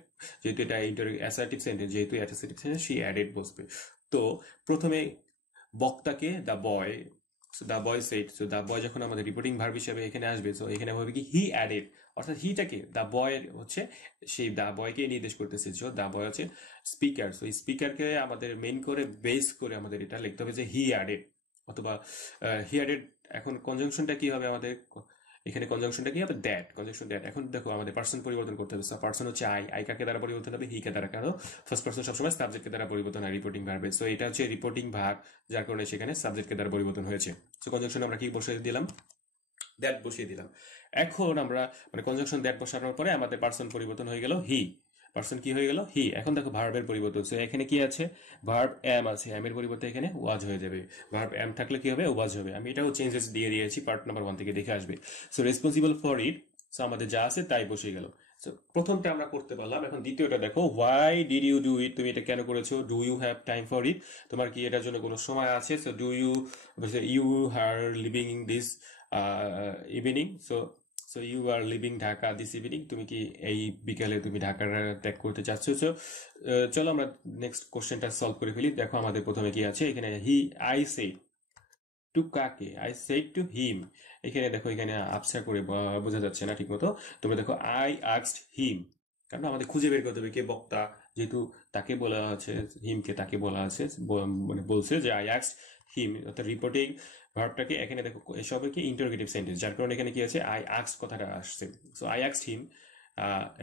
যেহেতু এটা অ্যাসার্টিভ সেন্টেন্স, যেহেতু অ্যাসার্টিভ সেন্টেন্স সি অ্যাডেড বসবে। তো প্রথমে বক্তাকে the boy, so the boy said, so the boy যখন আমাদের রিপোর্টিং ভার্ব হিসেবে এখানে আসবে, সো এখানে হবে কি হি অ্যাডেড, অর্থাৎ হিটাকে দা বয় হচ্ছে সেই দা বয়কে নির্দেশ করতেছে। সো দা বয় হচ্ছে স্পিকার, সো এই স্পিকারকে আমাদের মেইন করে বেস করে আমাদের এটা লিখতে হবে যে হি অ্যাডেড অথবা হি অ্যাডেড। এখন কনজাংশনটা কি হবে আমাদের, এখানে কনজাংশনটা কি হবে, দ্যাট, কনজাংশন দ্যাট। এখন দেখো আমাদের পার্সন পরিবর্তন করতে হবে, পার্সন হচ্ছে আই, আই কাকে দ্বারা পরিবর্তন হবে, হি কে দ্বারা, কারণ ফার্স্ট পার্সন সবসময় সাবজেক্টকে দ্বারা পরিবর্তন হয় রিপোর্টিং ভার্বে, সো এটা হচ্ছে রিপোর্টিং ভার্ব, যার কারণে সেখানে সাবজেক্টকে দ্বারা পরিবর্তন হয়েছে। সো কনজাংশন আমরা কি বসিয়ে দিলাম, দ্যাট বসিয়ে দিলাম। এখন আমরা মানে কনজাংশন দ্যাট বসানোর পরে আমাদের পার্সন পরিবর্তন হয়ে গেল হি, পার্সন কি হয়ে গেল, হি। এখন দেখো ভার্বের পরিবর্তন, সো এখানে কি আছে, ভার্ব এম আছে, এম এর পরিবর্তে এখানে ওয়াজ হয়ে যাবে, ভার্ব এম থাকলে কি হবে, ওয়াজ হবে। আমি এটাও চেঞ্জেস দিয়ে দিয়েছি, পার্ট নাম্বার 1 থেকে দেখে আসবে। So responsible for it, so আমাদের যা আছে তাই বসে গেল। সো প্রথমটা আমরা করতে পারলাম। এখন দ্বিতীয়টা দেখো, why did you do it, তুমি এটা কেন করেছো, do you have time for it, তোমার কি এটার জন্য কোনো সময় আছে, so do you, you are living this evening, so so you are living Dhaka this evening, তুমি কি এই বিকালে তুমি ঢাকা ত্যাগ করতে চাচ্ছ। সো চলো আমরা নেক্সট কোশ্চেনটা সলভ করে ফেলি। দেখো আমাদের প্রথমে কি আছে, এখানে হি, আই সেড টু কাকে, আই সেড টু হিম, এখানে দেখো এখানে আবসা করে বোঝা যাচ্ছে না ঠিক মতো, তোমরা দেখো আই আস্কড হিম, কারণ আমাদের খুঁজে বের করতে হবে কে বক্তা, যেহেতু তাকে বলা আছে, হিমকে তাকে বলা আছে, মানে বলছে যে আই আস্কড হিম, অর্থাৎ রিপোর্টিং ভার্বটাকে এখানে দেখো এসব কি ইন্টারোগেটিভ সেন্টেন্স, যার কারণে এখানে কি আছে আই আস্কড কথাটা আসছে। সো আই আস্কড হিম,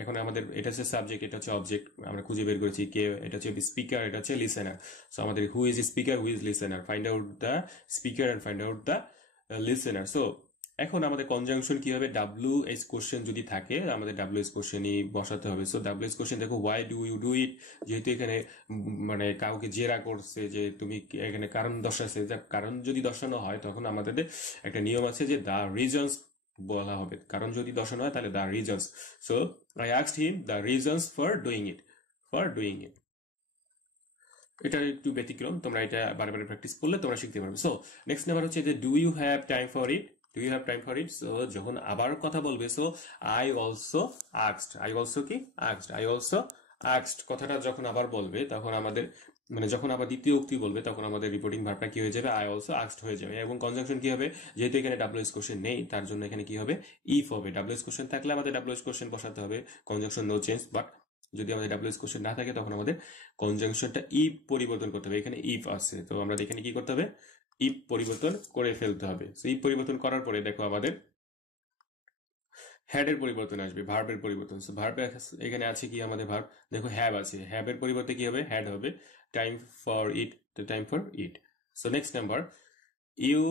এখন আমাদের এটা হচ্ছে সাবজেক্ট, এটা হচ্ছে অবজেক্ট, আমরা খুঁজে বের করেছি কে, এটা হচ্ছে স্পিকার, এটা হচ্ছে লিসেনার। সো আমাদের who is speaker, who is listener, find out the speaker and find out the listener. So এখন আমাদের কনজাংশন কি হবে, ডাব্লিউ এস কোশ্চেন যদি থাকে আমাদের ডাব্লিউ এস কোশ্চেনই বসাতে হবে। সো ডাব্লিউ এস কোশ্চেন দেখো, why do you do it, যেহেতু এখানে মানে কাউকে জেরা করছে যে তুমি এখানে কারণ দর্শাচ্ছে, কারণ যদি দর্শানো হয় তখন আমাদের একটা নিয়ম আছে যে দ্য রিজনস বলা হবে, কারণ যদি দর্শানো হয় তাহলে the reasons. So I asked him the reasons for doing it, for doing it. এটা একটু ব্যতিক্রম, তোমরা এটা বারে বারে প্র্যাকটিস করলে তোমরা শিখতে পারবে। সো নেক্সট নাম্বার হচ্ছে যে do you have time for it, do you have time for it, so যখন আবার কথা বলবে, so I also asked, I also কি আস্কড, আই অলসো আস্কড কথাটা যখন আবার বলবে তখন আমাদের মানে যখন আবার দ্বিতীয় উক্তি বলবে তখন আমাদের রিপোর্টিং ভার্বটা কি হয়ে যাবে, আই অলসো আস্কড হয়ে যাবে। এবং কনজাংশন কি হবে, যেহেতু এখানে ডাব্লিউএস কোশ্চেন নেই তার জন্য এখানে কি হবে, ইফ হবে। ডাব্লিউএস কোশ্চেন থাকলে আমাদের ডাব্লিউএস কোশ্চেন বসাতে হবে, কনজাংশন নো চেঞ্জ, বাট যদি আমাদের ডাব্লিউএস কোশ্চেন না থাকে তখন আমাদের কনজাংশনটা ইফ পরিবর্তন করতে হবে, এখানে ইফ আছে তো আমরা এখানে কি করতে হবে, ইফ পরিবর্তন করে ফেলতে হবে। সো ইফ পরিবর্তন করার পরে দেখো আমাদের হ্যাডের পরিবর্তন আসবে, ভার্বের পরিবর্তন। সো ভার্ব এখানে আছে কি আমাদের ভার্ব, দেখো হ্যাভ আছে, হ্যাভের পরিবর্তে কি হবে, হ্যাড হবে, time for it, time for it. So next number, you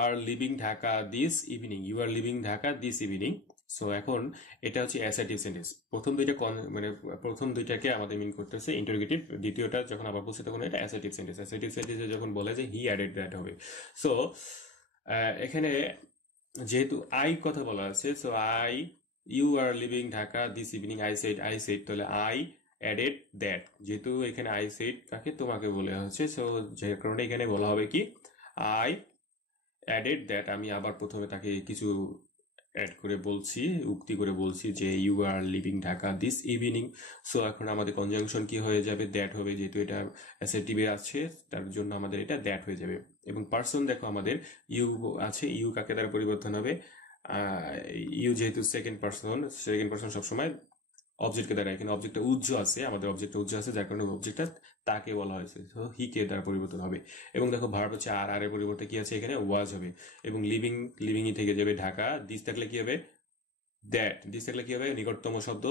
are living Dhaka this evening, you are living Dhaka this evening. So এখন এটা হচ্ছে অ্যাসার্টিভ সেন্টেন্স, প্রথম দুইটা মানে প্রথম দুইটাকে আমাদের মিন করতেছে ইন্টারোগেটিভ, দ্বিতীয়টা যখন আবার বলছে তখন এটা অ্যাসার্টিভ সেন্টেন্স। অ্যাসার্টিভ সেন্টেন্সে যখন বলে যে হি অ্যাডেড দ্যাট হবে। সো এখানে যেহেতু আই কথা বলা আছে, so I, you are living Dhaka this evening, I said, তাহলে আই অ্যাডেড দ্যাট, যেহেতু এখানে আই সেড কাকে, তোমাকে বলে হচ্ছে, সো যে কারণে এখানে বলা হবে কি আই অ্যাডেড দ্যাট, আমি আবার প্রথমে তাকে কিছু অ্যাড করে বলছি, উক্তি করে বলছি যে you are living Dhaka this evening. So এখন আমাদের কনজাংশন কি হয়ে যাবে, দ্যাট হবে, যেহেতু এটা অ্যাসেটিভে আছে তার জন্য আমাদের এটা দ্যাট হয়ে যাবে। এবং পার্সন দেখো আমাদের ইউ আছে, ইউ কাকে দ্বারা পরিবর্তন হবে, ইউ যেহেতু সেকেন্ড পার্সন সবসময় অবজেক্টকে দ্বারা, এখানে অবজেক্টটা উজ্জ আছে, আমাদের অবজেক্টটা উজ্জ আছে যার কারণে অবজেক্টটা তাকে বলা হয়েছে, তো হি কে দ্বারা পরিবর্তন হবে। এবং দেখো ভার্ব হচ্ছে আর, আর এর পরিবর্তে কি আছে এখানে ওয়াজ হবে। এবং লিভিংই থেকে যাবে ঢাকা, দিস থাকলে কি হবে দ্যাট, দিস থাকলে কি হবে নিকটতম শব্দ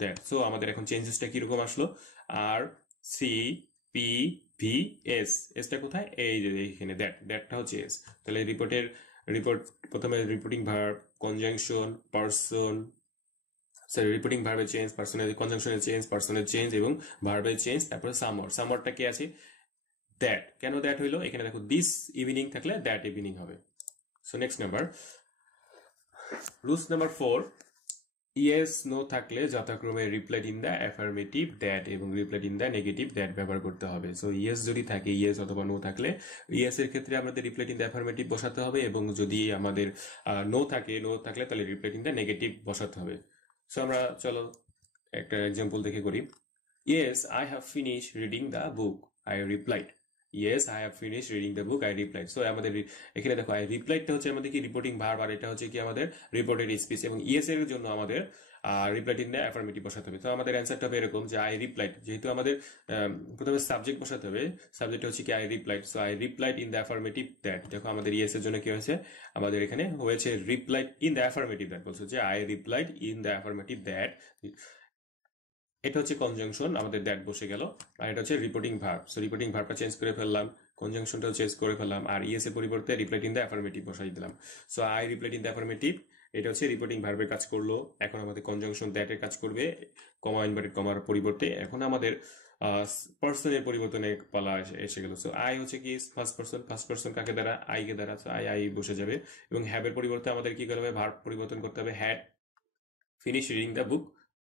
দ্যাট। সো আমাদের এখন চেঞ্জেসটা কিরকম আসলো, আর সি পি ভি এস, এসটা কোথায়, এই যে এইখানে দ্যাটটা হচ্ছে এস। তাহলে রিপোর্ট প্রথমে reporting verb, conjunction, person, reporting ভার্বের চেঞ্জ, পার্সনের কনজাংশনের চেঞ্জ, পার্সনের চেঞ্জ এবং ভার্বের চেঞ্জ, তারপরে সামরটা কি আছে দ্যাট। কেন দ্যাট হইলো, এখানে দেখো দিস ইভিনিং থাকলে দ্যাট ইভিনিং হবে। So next number, rules number 4, yes no থাকলে যথাক্রমে replied in the affirmative that এবং replied in the negative that ব্যবহার করতে হবে। সো ইয়েস যদি থাকে, ইয়েস অথবা নো থাকলে ইয়েস এর ক্ষেত্রে আমাদের রিপ্লাইড ইন দ্য অ্যাফার্মেটিভ বসাতে হবে, এবং যদি আমাদের নো থাকলে তাহলে রিপ্লাইড ইন দ্য নেগেটিভ বসাতে হবে। সো আমরা চলো একটা এক্সাম্পল দেখে করি। Yes I have finish reading the book, I replied. Yes I have finish reading the book, I replied. So আমাদের এখানে দেখো আই রিপ্লাইডটা হচ্ছে আমাদের কি রিপোর্টিং ভার্ব, আর এটা হচ্ছে কি আমাদের রিপোর্টেড স্পিচ, এবং ইয়েস এর জন্য আমাদের রিপ্লাইড ইন দ্য অ্যাফার্মেটিভ বসাতে হবে। তো আমাদের অ্যান্সারটা হবে এরকম যে আই রিপ্লাইড, যেহেতু আমাদের প্রথমে সাবজেক্ট বসাতে হবে, সাবজেক্ট হচ্ছে কি I replied, so I replied in the affirmative that. দেখো আমাদের ইয়েস এর জন্য কি হয়েছে, আমাদের এখানে হয়েছে replied in the affirmative that, বলছে যে I replied in the affirmative that. এটা হচ্ছে কনজাংশন, আমাদের দ্যাট বসে গেল, আর এটা হচ্ছে রিপোর্টিং ভার্ব। সো রিপোর্টিং ভার্বটা চেঞ্জ করে ফেললাম, কনজাংশনটাও চেঞ্জ করে ফেললাম, আর ইএস এর পরিবর্তে রিপ্লাইড ইন দ্য অ্যাফার্মেটিভ বসাই দিলাম। So I replied in the affirmative, এটা হচ্ছে রিপোর্টিং ভার্বের কাজ করলো। এখন আমাদের কনজাংশন দ্যাটের কাজ করবে, কমা ইনভার্টেড কমার পরিবর্তে। এখন আমাদের পার্সনের পরিবর্তনে পালা এসে গেল। সো আই হচ্ছে কি ফার্স্ট পার্সন কাকে দ্বারা, আই কে দ্বারা, সো আই বসে যাবে, এবং হ্যাবের পরিবর্তে আমাদের কি করতে হবে, ভার্ব পরিবর্তন করতে হবে, had finish reading the book.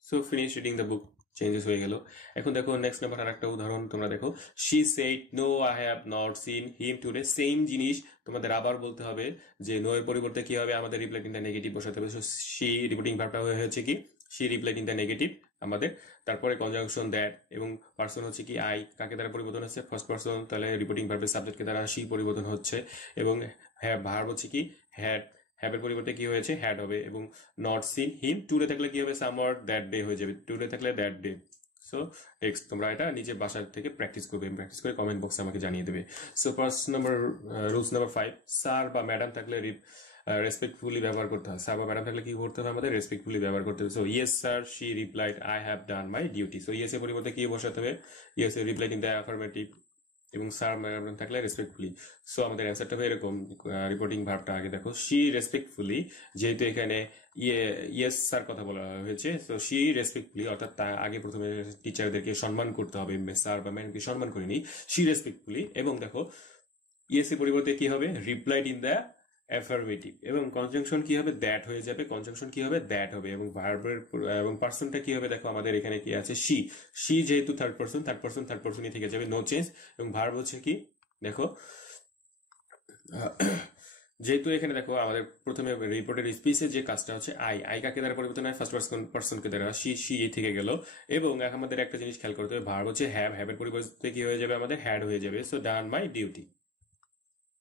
So finish reading the book changes হয়ে গেল। এখন দেখো নেক্সট নাম্বার আর একটা উদাহরণ তোমরা দেখো, she said no I have not seen him today. Same জিনিস তোমাদের আবার বলতে হবে যে নো এর পরিবর্তে কি হবে, আমাদের রিপ্লাইড ইন দ্য নেগেটিভ বসাতে হবে। সো শি রিপোর্টিং ভার্বটা হয়েছে কি she replied in the negative আমাদের, তারপরে কনজাংশন দ্যাট, এবং পার্সন হচ্ছে কি আই, কাকে দ্বারা পরিবর্তন হচ্ছে, ফার্স্ট পার্সন, তাহলে রিপোর্টিং ভার্বের সাবজেক্টকে দ্বারা শি পরিবর্তন হচ্ছে, এবং হ্যাঁ ভার্ব হচ্ছে কি হ্যাড, হ্যাবের পরিবর্তে কি হয়েছে হ্যাড হবে, এবং নট সিন হিম টুডে থাকলে কি হবে সামওয়ার দ্যাট ডে হয়ে যাবে, টুডে থাকলে দ্যাট ডে। সো নেক্সট তোমরা এটা নিজে বাসার থেকে প্র্যাকটিস করবে, প্র্যাকটিস করে কমেন্ট বক্সে আমাকে জানিয়ে দেবে। So first number, rules number 5, sir বা ম্যাডাম থাকলে রেসপেক্টফুলি ব্যবহার করতে হয়। স্যার বা ম্যাডাম থাকলে কি করতে হবে, আমাদের রেসপেক্টফুলি ব্যবহার করতে হবে। So yes sir she replied I have done my duty. So yes এর পরিবর্তে কি বসাতে হবে, ইয়েস এর রিপ্লাইড ইন দ্য অ্যাফার্মেটিভ, এবং স্যার ম্যাডাম থাকলে রেসপেক্টফুলি। সো আমাদের অ্যান্সারটা হবে এরকম, রিপোর্টিং ভার্বটা আগে দেখো, শি রেসপেক্টফুলি, যেহেতু এখানে ইয়েস স্যার কথা বলা হয়েছে, তো শি রেসপেক্টফুলি, অর্থাৎ তা আগে প্রথমে টিচারদেরকে সম্মান করতে হবে, স্যার বা ম্যাডামকে সম্মান করে নিই, শি রেসপেক্টফুলি। এবং দেখো ইয়েস এর পরিবর্তে কি হবে, রিপ্লাইড ইন দ্য অ্যাফার্মেটিভ, এবং কনজাংশন কি হবে, দ্যাট হয়ে যাবে, কনজাংশন কি হবে, দ্যাট হবে, এবং ভার্বের এবং পার্সনটা কি হবে, দেখো আমাদের এখানে কি আছে, শি যেহেতু থার্ড পার্সনই থেকে যাবে, নো চেঞ্জ। এবং ভার্ব হচ্ছে কি দেখো, যেহেতু এখানে দেখো আমাদের প্রথমে রিপোর্টের স্পিচে যে কাজটা হচ্ছে আই কাকে দ্বারা পরিবর্তন হয়, ফার্স্ট পার্সনকে দ্বারা, শি থেকে গেল। এবং আমাদের একটা জিনিস খেয়াল করতে হবে, ভার্ব হচ্ছে হ্যাভের পরিবর্তে কি হয়ে যাবে, আমাদের হ্যাড হয়ে যাবে। So done my duty,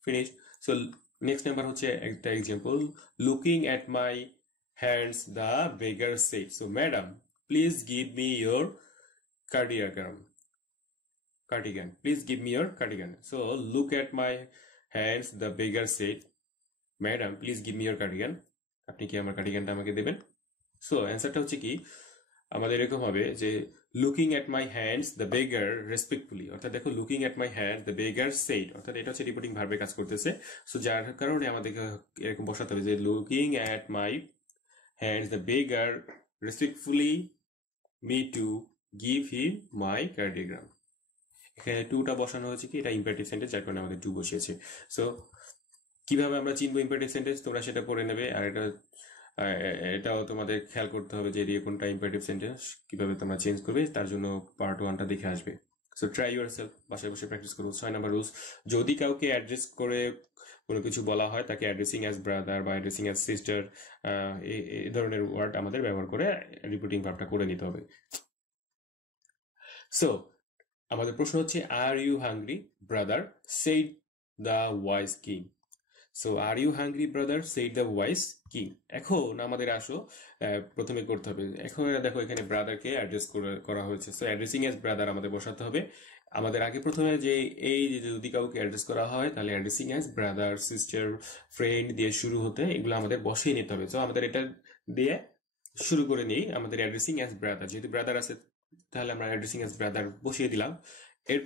finish. So next number হচ্ছে একটা example, looking at my hands the beggar said. So madam please give me your cardigan, please give me your cardigan. So look at my hands, the beggar said, madam please give me your cardigan, আপনি কি আমার কার্ডিগানটা আমাকে দেবেন। So অ্যান্সারটা হচ্ছে কি আমাদের এরকম হবে যে looking at my hands the বেগার respectfully, অর্থাৎ দেখো looking at my hand the বেগার said, অর্থাৎ এটা হচ্ছে রিপোর্টিং ভার্বে কাজ করতেছে। সো যার কারণে আমাদেরকে এরকম বসাতে হবে যে looking at my hands the বেগার respectfully me to give him my cardigan. এখানে টুটা বসানো হয়েছে কি এটা ইম্পারেটিভ সেন্টেন্স, যার কারণে আমাদের টু বসিয়েছে। সো কিভাবে আমরা চিনবো ইম্পারেটিভ সেন্টেন্স, তোমরা সেটা পড়ে নেবে, আর এটাও তোমাদের খেয়াল করতে হবে যে এদিকে কোনটা ইম্পারেটিভ সেন্টেন্স, কিভাবে তোমরা চেঞ্জ করবে, তার জন্য পার্ট 1টা দেখে আসবে। সো ট্রাই ইউর সেলফ, বাসায় বসে প্র্যাকটিস করবো। 6 নাম্বার রুলস, যদি কাউকে অ্যাড্রেস করে কোনো কিছু বলা হয়, তাকে অ্যাড্রেসিং অ্যাজ ব্রাদার বা অ্যাড্রেসিং অ্যাজ সিস্টার, এই ধরনের ওয়ার্ড আমাদের ব্যবহার করে রিপিটিং ভার্বটা করে নিতে হবে। সো আমাদের প্রশ্ন হচ্ছে, are you hungry brother said the wise king. So are you hungry brother said the wise king. এখন আমাদের প্রথমে করতে হবে, এখন দেখো এখানে ব্রাদারকে অ্যাড্রেস করা হয়েছে, সো অ্যাড্রেসিং এজ ব্রাদার আমাদের বসাতে হবে। আমাদের আগে প্রথমে যে এই যদি কাউকে অ্যাড্রেস করা হয় তাহলে addressing as brother, sister, friend দিয়ে শুরু হতে এগুলো আমাদের বসিয়ে নিতে হবে। সো আমাদের এটা দিয়ে শুরু করে নিই, আমাদের অ্যাড্রেসিং এজ ব্রাদার, যেহেতু ব্রাদার আছে তাহলে আমরা অ্যাড্রেসিং এজ ব্রাদার বসিয়ে দিলাম। এর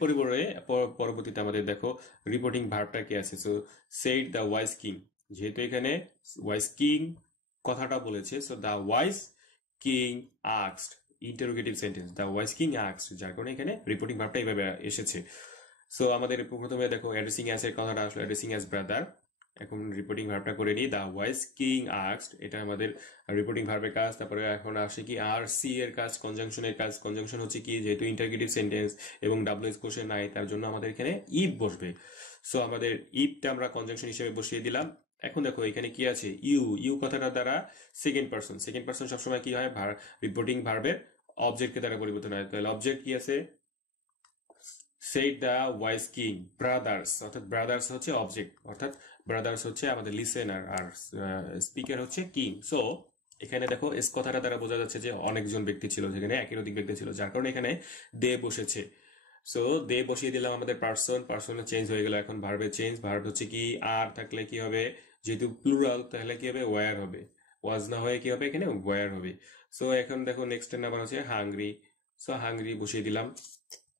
পরবর্তীতে আমাদের দেখো রিপোর্টিং ভার্বটা কি আছে, so said the wise king, যেহেতু এখানে ওয়াইজ কিং কথাটা বলেছে, so the wise king asked, interrogative sentence, the wise king asked, যার কারণে এখানে রিপোর্টিং ভার্বটা এইভাবে এসেছে। সো আমাদের প্রথমে দেখো অ্যাড্রেসিং অ্যাজ এর কথাটা আসলো, অ্যাড্রেসিং অ্যাজ ব্রাদার, এখন রিপোর্টিং ভার্বটা করে নিই। দা ওয়াইজ কিং আস্কড, এটা আমাদের রিপোর্টিং ভার্বের কাজ। তারপরে এখন আসে কি আর সি এর কাজ, কনজাংশনের কাজ। কনজাংশন হচ্ছে কি, যেহেতু ইন্টারগেটিভ সেন্টেন্স এবং ডাব্লিউএস কোশ্চেন নাই, তার জন্য আমাদের এখানে ইফ বসবে। সো আমাদের ইফটা আমরা কনজাংশন হিসেবে বসিয়ে দিলাম। এখন দেখো এখানে কি আছে, ইউ। ইউ কথাটা দ্বারা সেকেন্ড পারসন। সেকেন্ড পারসন সবসময় কি হয়, রিপোর্টিং ভার্বের অবজেক্টকে দ্বারা পরিবর্তন হয়। তাহলে অবজেক্ট কি আছে, said the wise king, brothers, অর্থাৎ ব্রাদার্স হচ্ছে অবজেক্ট, অর্থাৎ ব্রাদার্স হচ্ছে আমাদের লিসেনার, আর স্পিকার হচ্ছে কিং। সো এখানে দেখো এস কথাটা দ্বারা বোঝা যাচ্ছে যে অনেকজন ব্যক্তি ছিল, যেখানে একের অধিক ব্যক্তি ছিল, যার কারণে এখানে দে বসেছে। সো দে বসিয়ে দিলাম আমাদের পার্সন, পার্সনে চেঞ্জ হয়ে গেল। এখন ভার্বে চেঞ্জ, ভার্ব হচ্ছে কি আর থাকলে কি হবে, যেহেতু প্লুরাল তাহলে কি হবে, ওয়ার হবে। ওয়াজ না হয়ে কি হবে, এখানে ওয়ার হবে। সো এখন দেখো নেক্সট নাম্বার হচ্ছে হাংরি। সো হাংরি বসিয়ে দিলাম।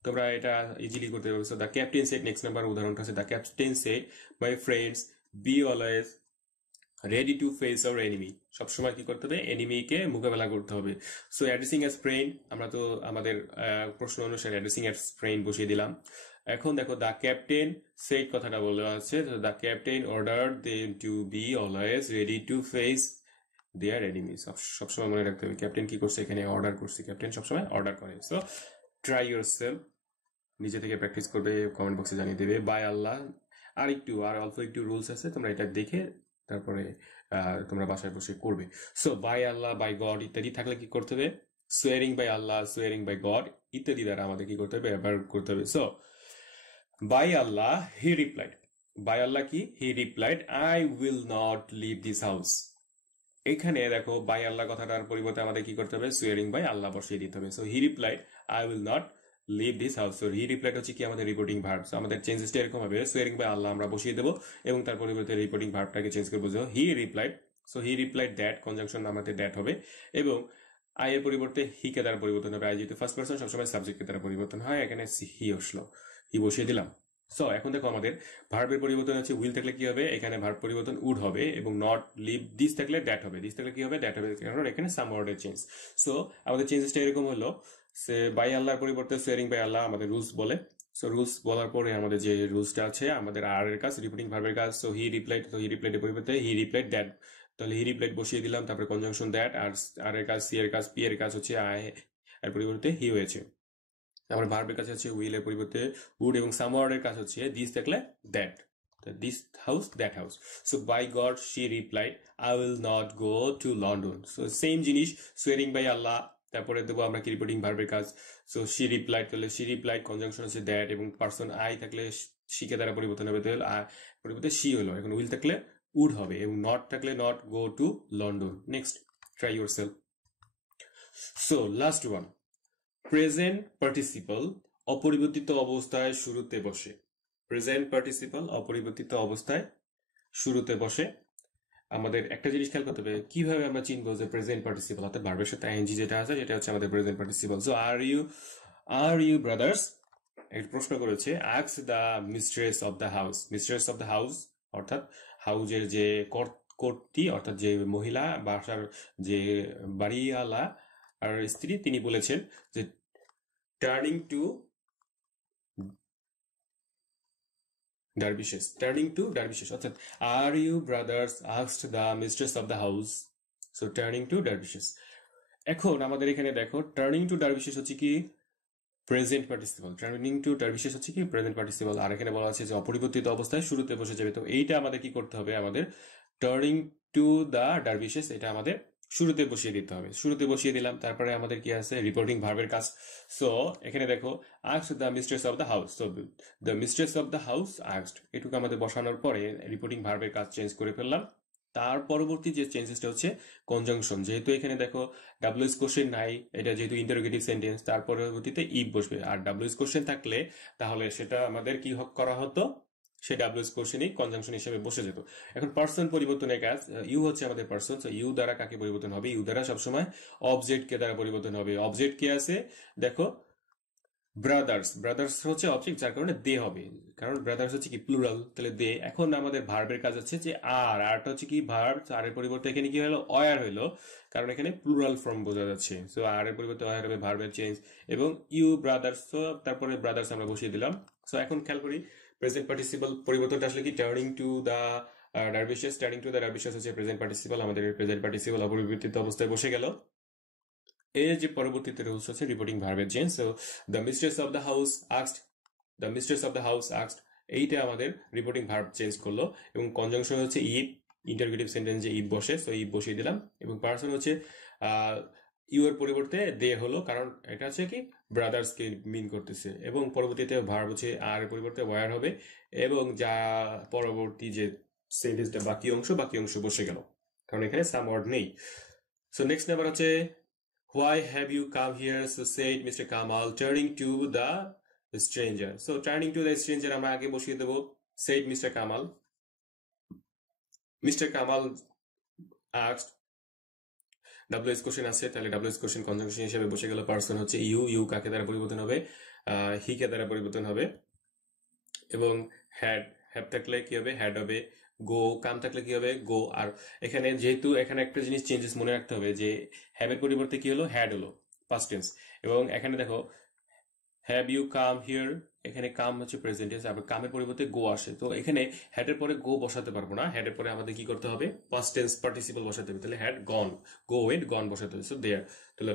তোমরা এটা ইজিলি করতে পারবে। So the captain said, next number উদাহরণটা হচ্ছে the captain said my friends be always ready to face our enemy. সবসময় কি করতে হবে, এনিমিকে মোকাবেলা করতে হবে। সো অ্যাড্রেসিং অ্যাজ ফ্রেন্ড, আমরা তো আমাদের প্রশ্ন অনুসারে অ্যাড্রেসিং অ্যাজ ফ্রেন্ড বসিয়ে দিলাম। এখন দেখো দ্য ক্যাপ্টেন সেড কথাটা বলা আছে, the captain order them to be always ready to face their enemy. সবসময় মনে রাখতে হবে ক্যাপ্টেন কি করছে, এখানে অর্ডার করছে, ক্যাপ্টেন সবসময় অর্ডার করে। সো ট্রাই ইউর সেলফ, নিজে থেকে প্র্যাকটিস করবে, কমেন্ট বক্সে জানিয়ে দেবে। বাই আল্লাহ, আর অল্প একটু রুলস আছে, তোমরা এটা দেখে তারপরে তোমরা বাসায় বসে করবে। So by Allah, by God ইত্যাদি থাকলে কি করতে হবে, swearing by Allah, swearing by God ইত্যাদি দ্বারা আমাদের কি করতে হবে, ব্যবহার করতে হবে। So by Allah he replied, by Allah কি, he replied I will not leave this house. এখানে দেখো বাই আল্লাহ কথাটার পরিবর্তে আমাদের কি করতে হবে, সোয়ারিং বাই আল্লাহ বসিয়ে দিতে হবে। So he replied I will not leave this house. So he replied হচ্ছে কি আমাদের রিপোর্টিং ভার্ব। সো আমাদের চেঞ্জেসটা এরকম হবে, সোয়ারিং বাই আল্লাহ আমরা বসিয়ে দেবো এবং তার পরিবর্তে রিপোর্টিং ভার্বটাকে চেঞ্জ করে বুঝবো হি replied. So he replied that, conjunction আমাদের দ্যাট হবে, এবং আই এর পরিবর্তে হি কে দ্বারা পরিবর্তন হবে। আই যেহেতু ফার্স্ট পারসন সবসময় সাবজেক্টের দ্বারা পরিবর্তন হয়, এখানে হি আসলো, হি বসিয়ে দিলাম। সো এখন দেখো আমাদের ভার্বের পরিবর্তন হচ্ছে উইল থাকলে কি হবে, এখানে ভার্ব পরিবর্তন উড হবে, এবং নট লিভ দিস থাকলে দ্যাট হবে, দিস থাকলে কি হবে, দ্যাট হবে, কারণ এখানে সাম ওয়ার্ডের চেঞ্জ। সো আমাদের চেঞ্জেসটা এরকম হলো, সে বাই আল্লাহর পরিবর্তে সোয়ারিং বাই আল্লাহ আমাদের রুলস বলে। সো রুলস বলার পরে আমাদের যে রুলসটা আছে, আমাদের আর এর কাজ, রিপিটিং ভার্বের কাজ। সো হি রিপ্লাইড, তো হি রিপ্লাইডের পরিবর্তে হি রিপ্লাইড দ্যাট, তাহলে হি রিপ্লাইড বসিয়ে দিলাম, তারপরে কনজাংশন দ্যাট, আর এর কাজ, সি এর কাজ, পি এর কাজ হচ্ছে আই, এর পরিবর্তে হি হয়েছে। তারপরে ভার্বের কাছে হচ্ছে উইল এর পরিবর্তে উড, এবং সাম ওয়ার্ডের কাজ হচ্ছে দিস থাকলে that, this house that house. So by God she replied I will not go to London. So same জিনিস, সোয়ারিং বাই আল্লাহ, তারপরে দেবো আমরা কি রিপোর্টিং ভার্বের কাজ। সো শি রিপ্লাইড, তাহলে শি রিপ্লাইড কনজাংশন হচ্ছে দ্যাট, এবং পার্সন আই থাকলে শিকে দ্বারা পরিবর্তন হবে, তাহলে পরিবর্তে শি হলো। এখন উইল থাকলে উড হবে, এবং নট থাকলে not go to London. Next, try yourself. So last one, present participle অপরিবর্তিত অবস্থায় শুরুতে বসে। প্রেজেন্ট পার্টিসিপল অপরিবর্তিত অবস্থায় শুরুতে বসে। আমাদের একটা জিনিস খেয়াল করতে হবে, কিভাবে আমরা চিনবো যে প্রেজেন্ট পার্টিসিপল, অর্থাৎ ভার্বের সাথে আইএনজি যেটা আছে যেটা হচ্ছে আমাদের present participle. So are you brothers, একটা প্রশ্ন করেছে, ask the mistress of the house. Mistress of the house অর্থাৎ হাউজের যে কর্ত্রী, অর্থাৎ যে মহিলা, বাসার যে বাড়িওয়ালা আর স্ত্রী, তিনি বলেছেন যে turning to dervishes, turning to dervishes, অর্থাৎ are you brothers asked the mistress of the house. So turning to dervishes. এখন আমাদের এখানে দেখো টার্নিং টু ডার্বিশেস হচ্ছে কি present participle, turning to dervishes হচ্ছে কি প্রেজেন্ট পার্টিসিপল, আর এখানে বলা আছে যে অপরিবর্তিত অবস্থায় শুরুতে বসে যাবে। তো এইটা আমাদের কি করতে হবে, আমাদের টার্নিং টু দ্য ডার্বিশেস, এটা আমাদের শুরুতে বসিয়ে দিতে হবে। শুরুতে বসিয়ে দিলাম, তারপরে আমাদের কি আছে, রিপোর্টিং ভার্বের কাজ। সো এখানে দেখো asked the mistress of the house, so the mistress of the house asked, এটুকু আমাদের বসানোর পরে রিপোর্টিং ভার্বের কাজ চেঞ্জ করে ফেললাম। তার পরবর্তী যে চেঞ্জেসটা হচ্ছে কনজাংশন, যেহেতু এখানে দেখো ডাব্লিউএস কোশ্চেন নাই, এটা যেহেতু ইন্টারোগেটিভ সেন্টেন্স, তার পরবর্তীতে ইফ বসবে। আর ডাব্লিউএস কোশ্চেন থাকলে তাহলে সেটা আমাদের কি করা হতো, সে ডাব্লিউএস কোশ্চেনই কনজাংশন হিসেবে বসে যেত। এখন পার্সন পরিবর্তনের কাজ, ইউ হচ্ছে আমাদের পার্সন। সো ইউ দ্বারা কাকে পরিবর্তন হবে, ইউ দ্বারা সবসময় অবজেক্ট কে দ্বারা পরিবর্তন হবে। অবজেক্ট কে আছে দেখো, ব্রাদার্স, ব্রাদার্স হচ্ছে অবজেক্ট, যার কারণে দে হবে, কারণ ব্রাদার্স হচ্ছে কি প্লুরাল, তাহলে দে। এখন আমাদের ভার্বের কাজ হচ্ছে যে আরটা হচ্ছে কি ভার্ব, আর এর পরিবর্তে এখানে কি হলো, অয়ার হলো, কারণ এখানে প্লুরাল ফর্ম বোঝা যাচ্ছে। সো আর এর পরিবর্তে অয়ার হবে, ভার্বের চেঞ্জ, এবং ইউ ব্রাদার্স, তো তারপরে ব্রাদার্স আমরা বসিয়ে দিলাম। সো এখন খেয়াল করি প্রেজেন্ট পার্টিসিপল পরিবর্তনটা আসলে কি turning to the dervishes, turning to the dervishes হচ্ছে প্রেজেন্ট পার্টিসিপল, আমাদের প্রেজেন্ট পার্টিসিপল অপরিবর্তিত অবস্থায় বসে গেল। এর যে পরবর্তীতে রুলস হচ্ছে রিপোর্টিং ভার্বের change. So the mistress of the house asked, the mistress of the house asked, এইটা আমাদের রিপোর্টিং ভার্ব চেঞ্জ করলো। এবং কনজাংশন হচ্ছে ইফ, ইন্টারোগেটিভ সেন্টেন্স যে ইফ বসে, সো ইফ বসিয়ে দিলাম। এবং পার্সন হচ্ছে ইউ এর পরিবর্তে দে হলো, কারণ এটা হচ্ছে কি ব্রাদার্সকে মিন করতেছে। এবং পরবর্তীতে ভার্ব হচ্ছে আর এর পরিবর্তে ওয়ার হবে, এবং যা পরবর্তী যে সেন্টেন্সটা বাকি অংশ বসে গেল, কারণ এখানে সাম ওয়ার্ড নেই। সো নেক্সট নাম্বার হচ্ছে why have you come here, so said Mr. Kamal turning to the stranger. So turning to the stranger আমরা আগে বসিয়ে দেব said Mr. Kamal. Mr. Kamal asked, WS question আছে, তাহলে WS কোশ্চেন কনজাংশন হিসেবে বসে গেল। Person হচ্ছে ইউ কাকে দ্বারা পরিবর্তন হবে, হি কে দ্বারা পরিবর্তন হবে। এবং হ্যাভ থাকলে কি হবে, হ্যাড হবে। গো, কাম থাকলে কি হবে, গো। আর এখানে যেহেতু এখানে একটা জিনিস চেঞ্জেস মনে রাখতে হবে যে হ্যাভের পরিবর্তে কি হলো, হ্যাড হলো, পাস্ট টেন্স। এবং এখানে দেখো হ্যাভ ইউ কাম হিয়ার, এখানে কাম হচ্ছে প্রেজেন্ট টেন্স, আবার কামের পরিবর্তে গো আসে। তো এখানে হ্যাডের পরে গো বসাতে পারবো না, হ্যাডের পরে আমাদের কি করতে হবে, পাস্ট টেন্স পার্টিসিপল বসাতে হবে। তাহলে হ্যাড গন, গো ওয়েন্ট, গন বসাতে হবে। সো দেয়ার, তাহলে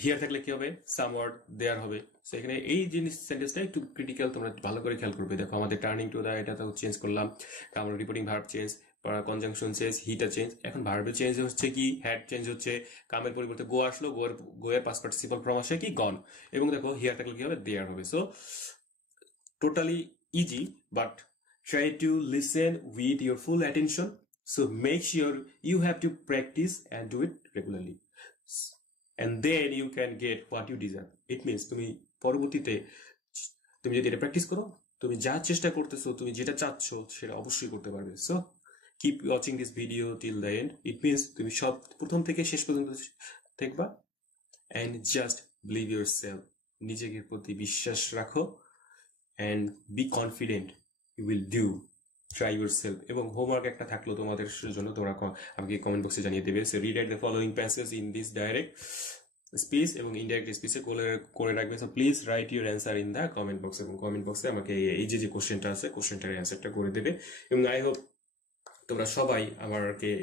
হিয়ার থাকলে কি হবে, সাম ওয়ার্ড দেয়ার হবে। সো এখানে এই জিনিস সেন্টেন্সটা একটু ক্রিটিক্যাল, তোমরা ভালো করে খেয়াল করবে। দেখো আমাদের টার্নিং টু দা এটা তো চেঞ্জ করলাম, আমরা reporting verb change, conjunction change, হিটা চেঞ্জ। এখন ভার্বের চেঞ্জ হচ্ছে কি, হ্যাড চেঞ্জ হচ্ছে, কামের পরিবর্তে গো আসলো, গো এর পাস্ট পার্টিসিপল ফর্ম আসে কি, গন। এবং দেখো হিয়ার থাকলে কি হবে, দেয়ার হবে। So totally easy, but try to listen with your full attention. So make sure you have to practice and do it regularly, and then you can get what you deserve. It means তুমি পরবর্তীতে তুমি যদি এটা practice করো, তুমি যা চেষ্টা করতেছো, তুমি যেটা চাচ্ছ সেটা অবশ্যই করতে পারবে। So keep watching this video till the end. It means তুমি সব প্রথম থেকে শেষ পর্যন্ত দেখবা। And just believe yourself, নিজেকে প্রতি বিশ্বাস রাখো, and be confident, you will do, try yourself. এবং হোমওয়ার্ক একটা থাকলো তোমাদের জন্য, তোমরা আমাকে কমেন্ট বক্সে জানিয়ে দেবে। So read the following passage in this direct speech এবং ইনডাইরেক্ট স্পিচে করে রাখবে। So please write your answer in the comment box, এবং কমেন্ট বক্সে আমাকে এই যে কোশ্চেনটা আছে কোশ্চেনটার অ্যান্সারটা করে দেবে। এবং আই হোপ তোমরা সবাই আমাকে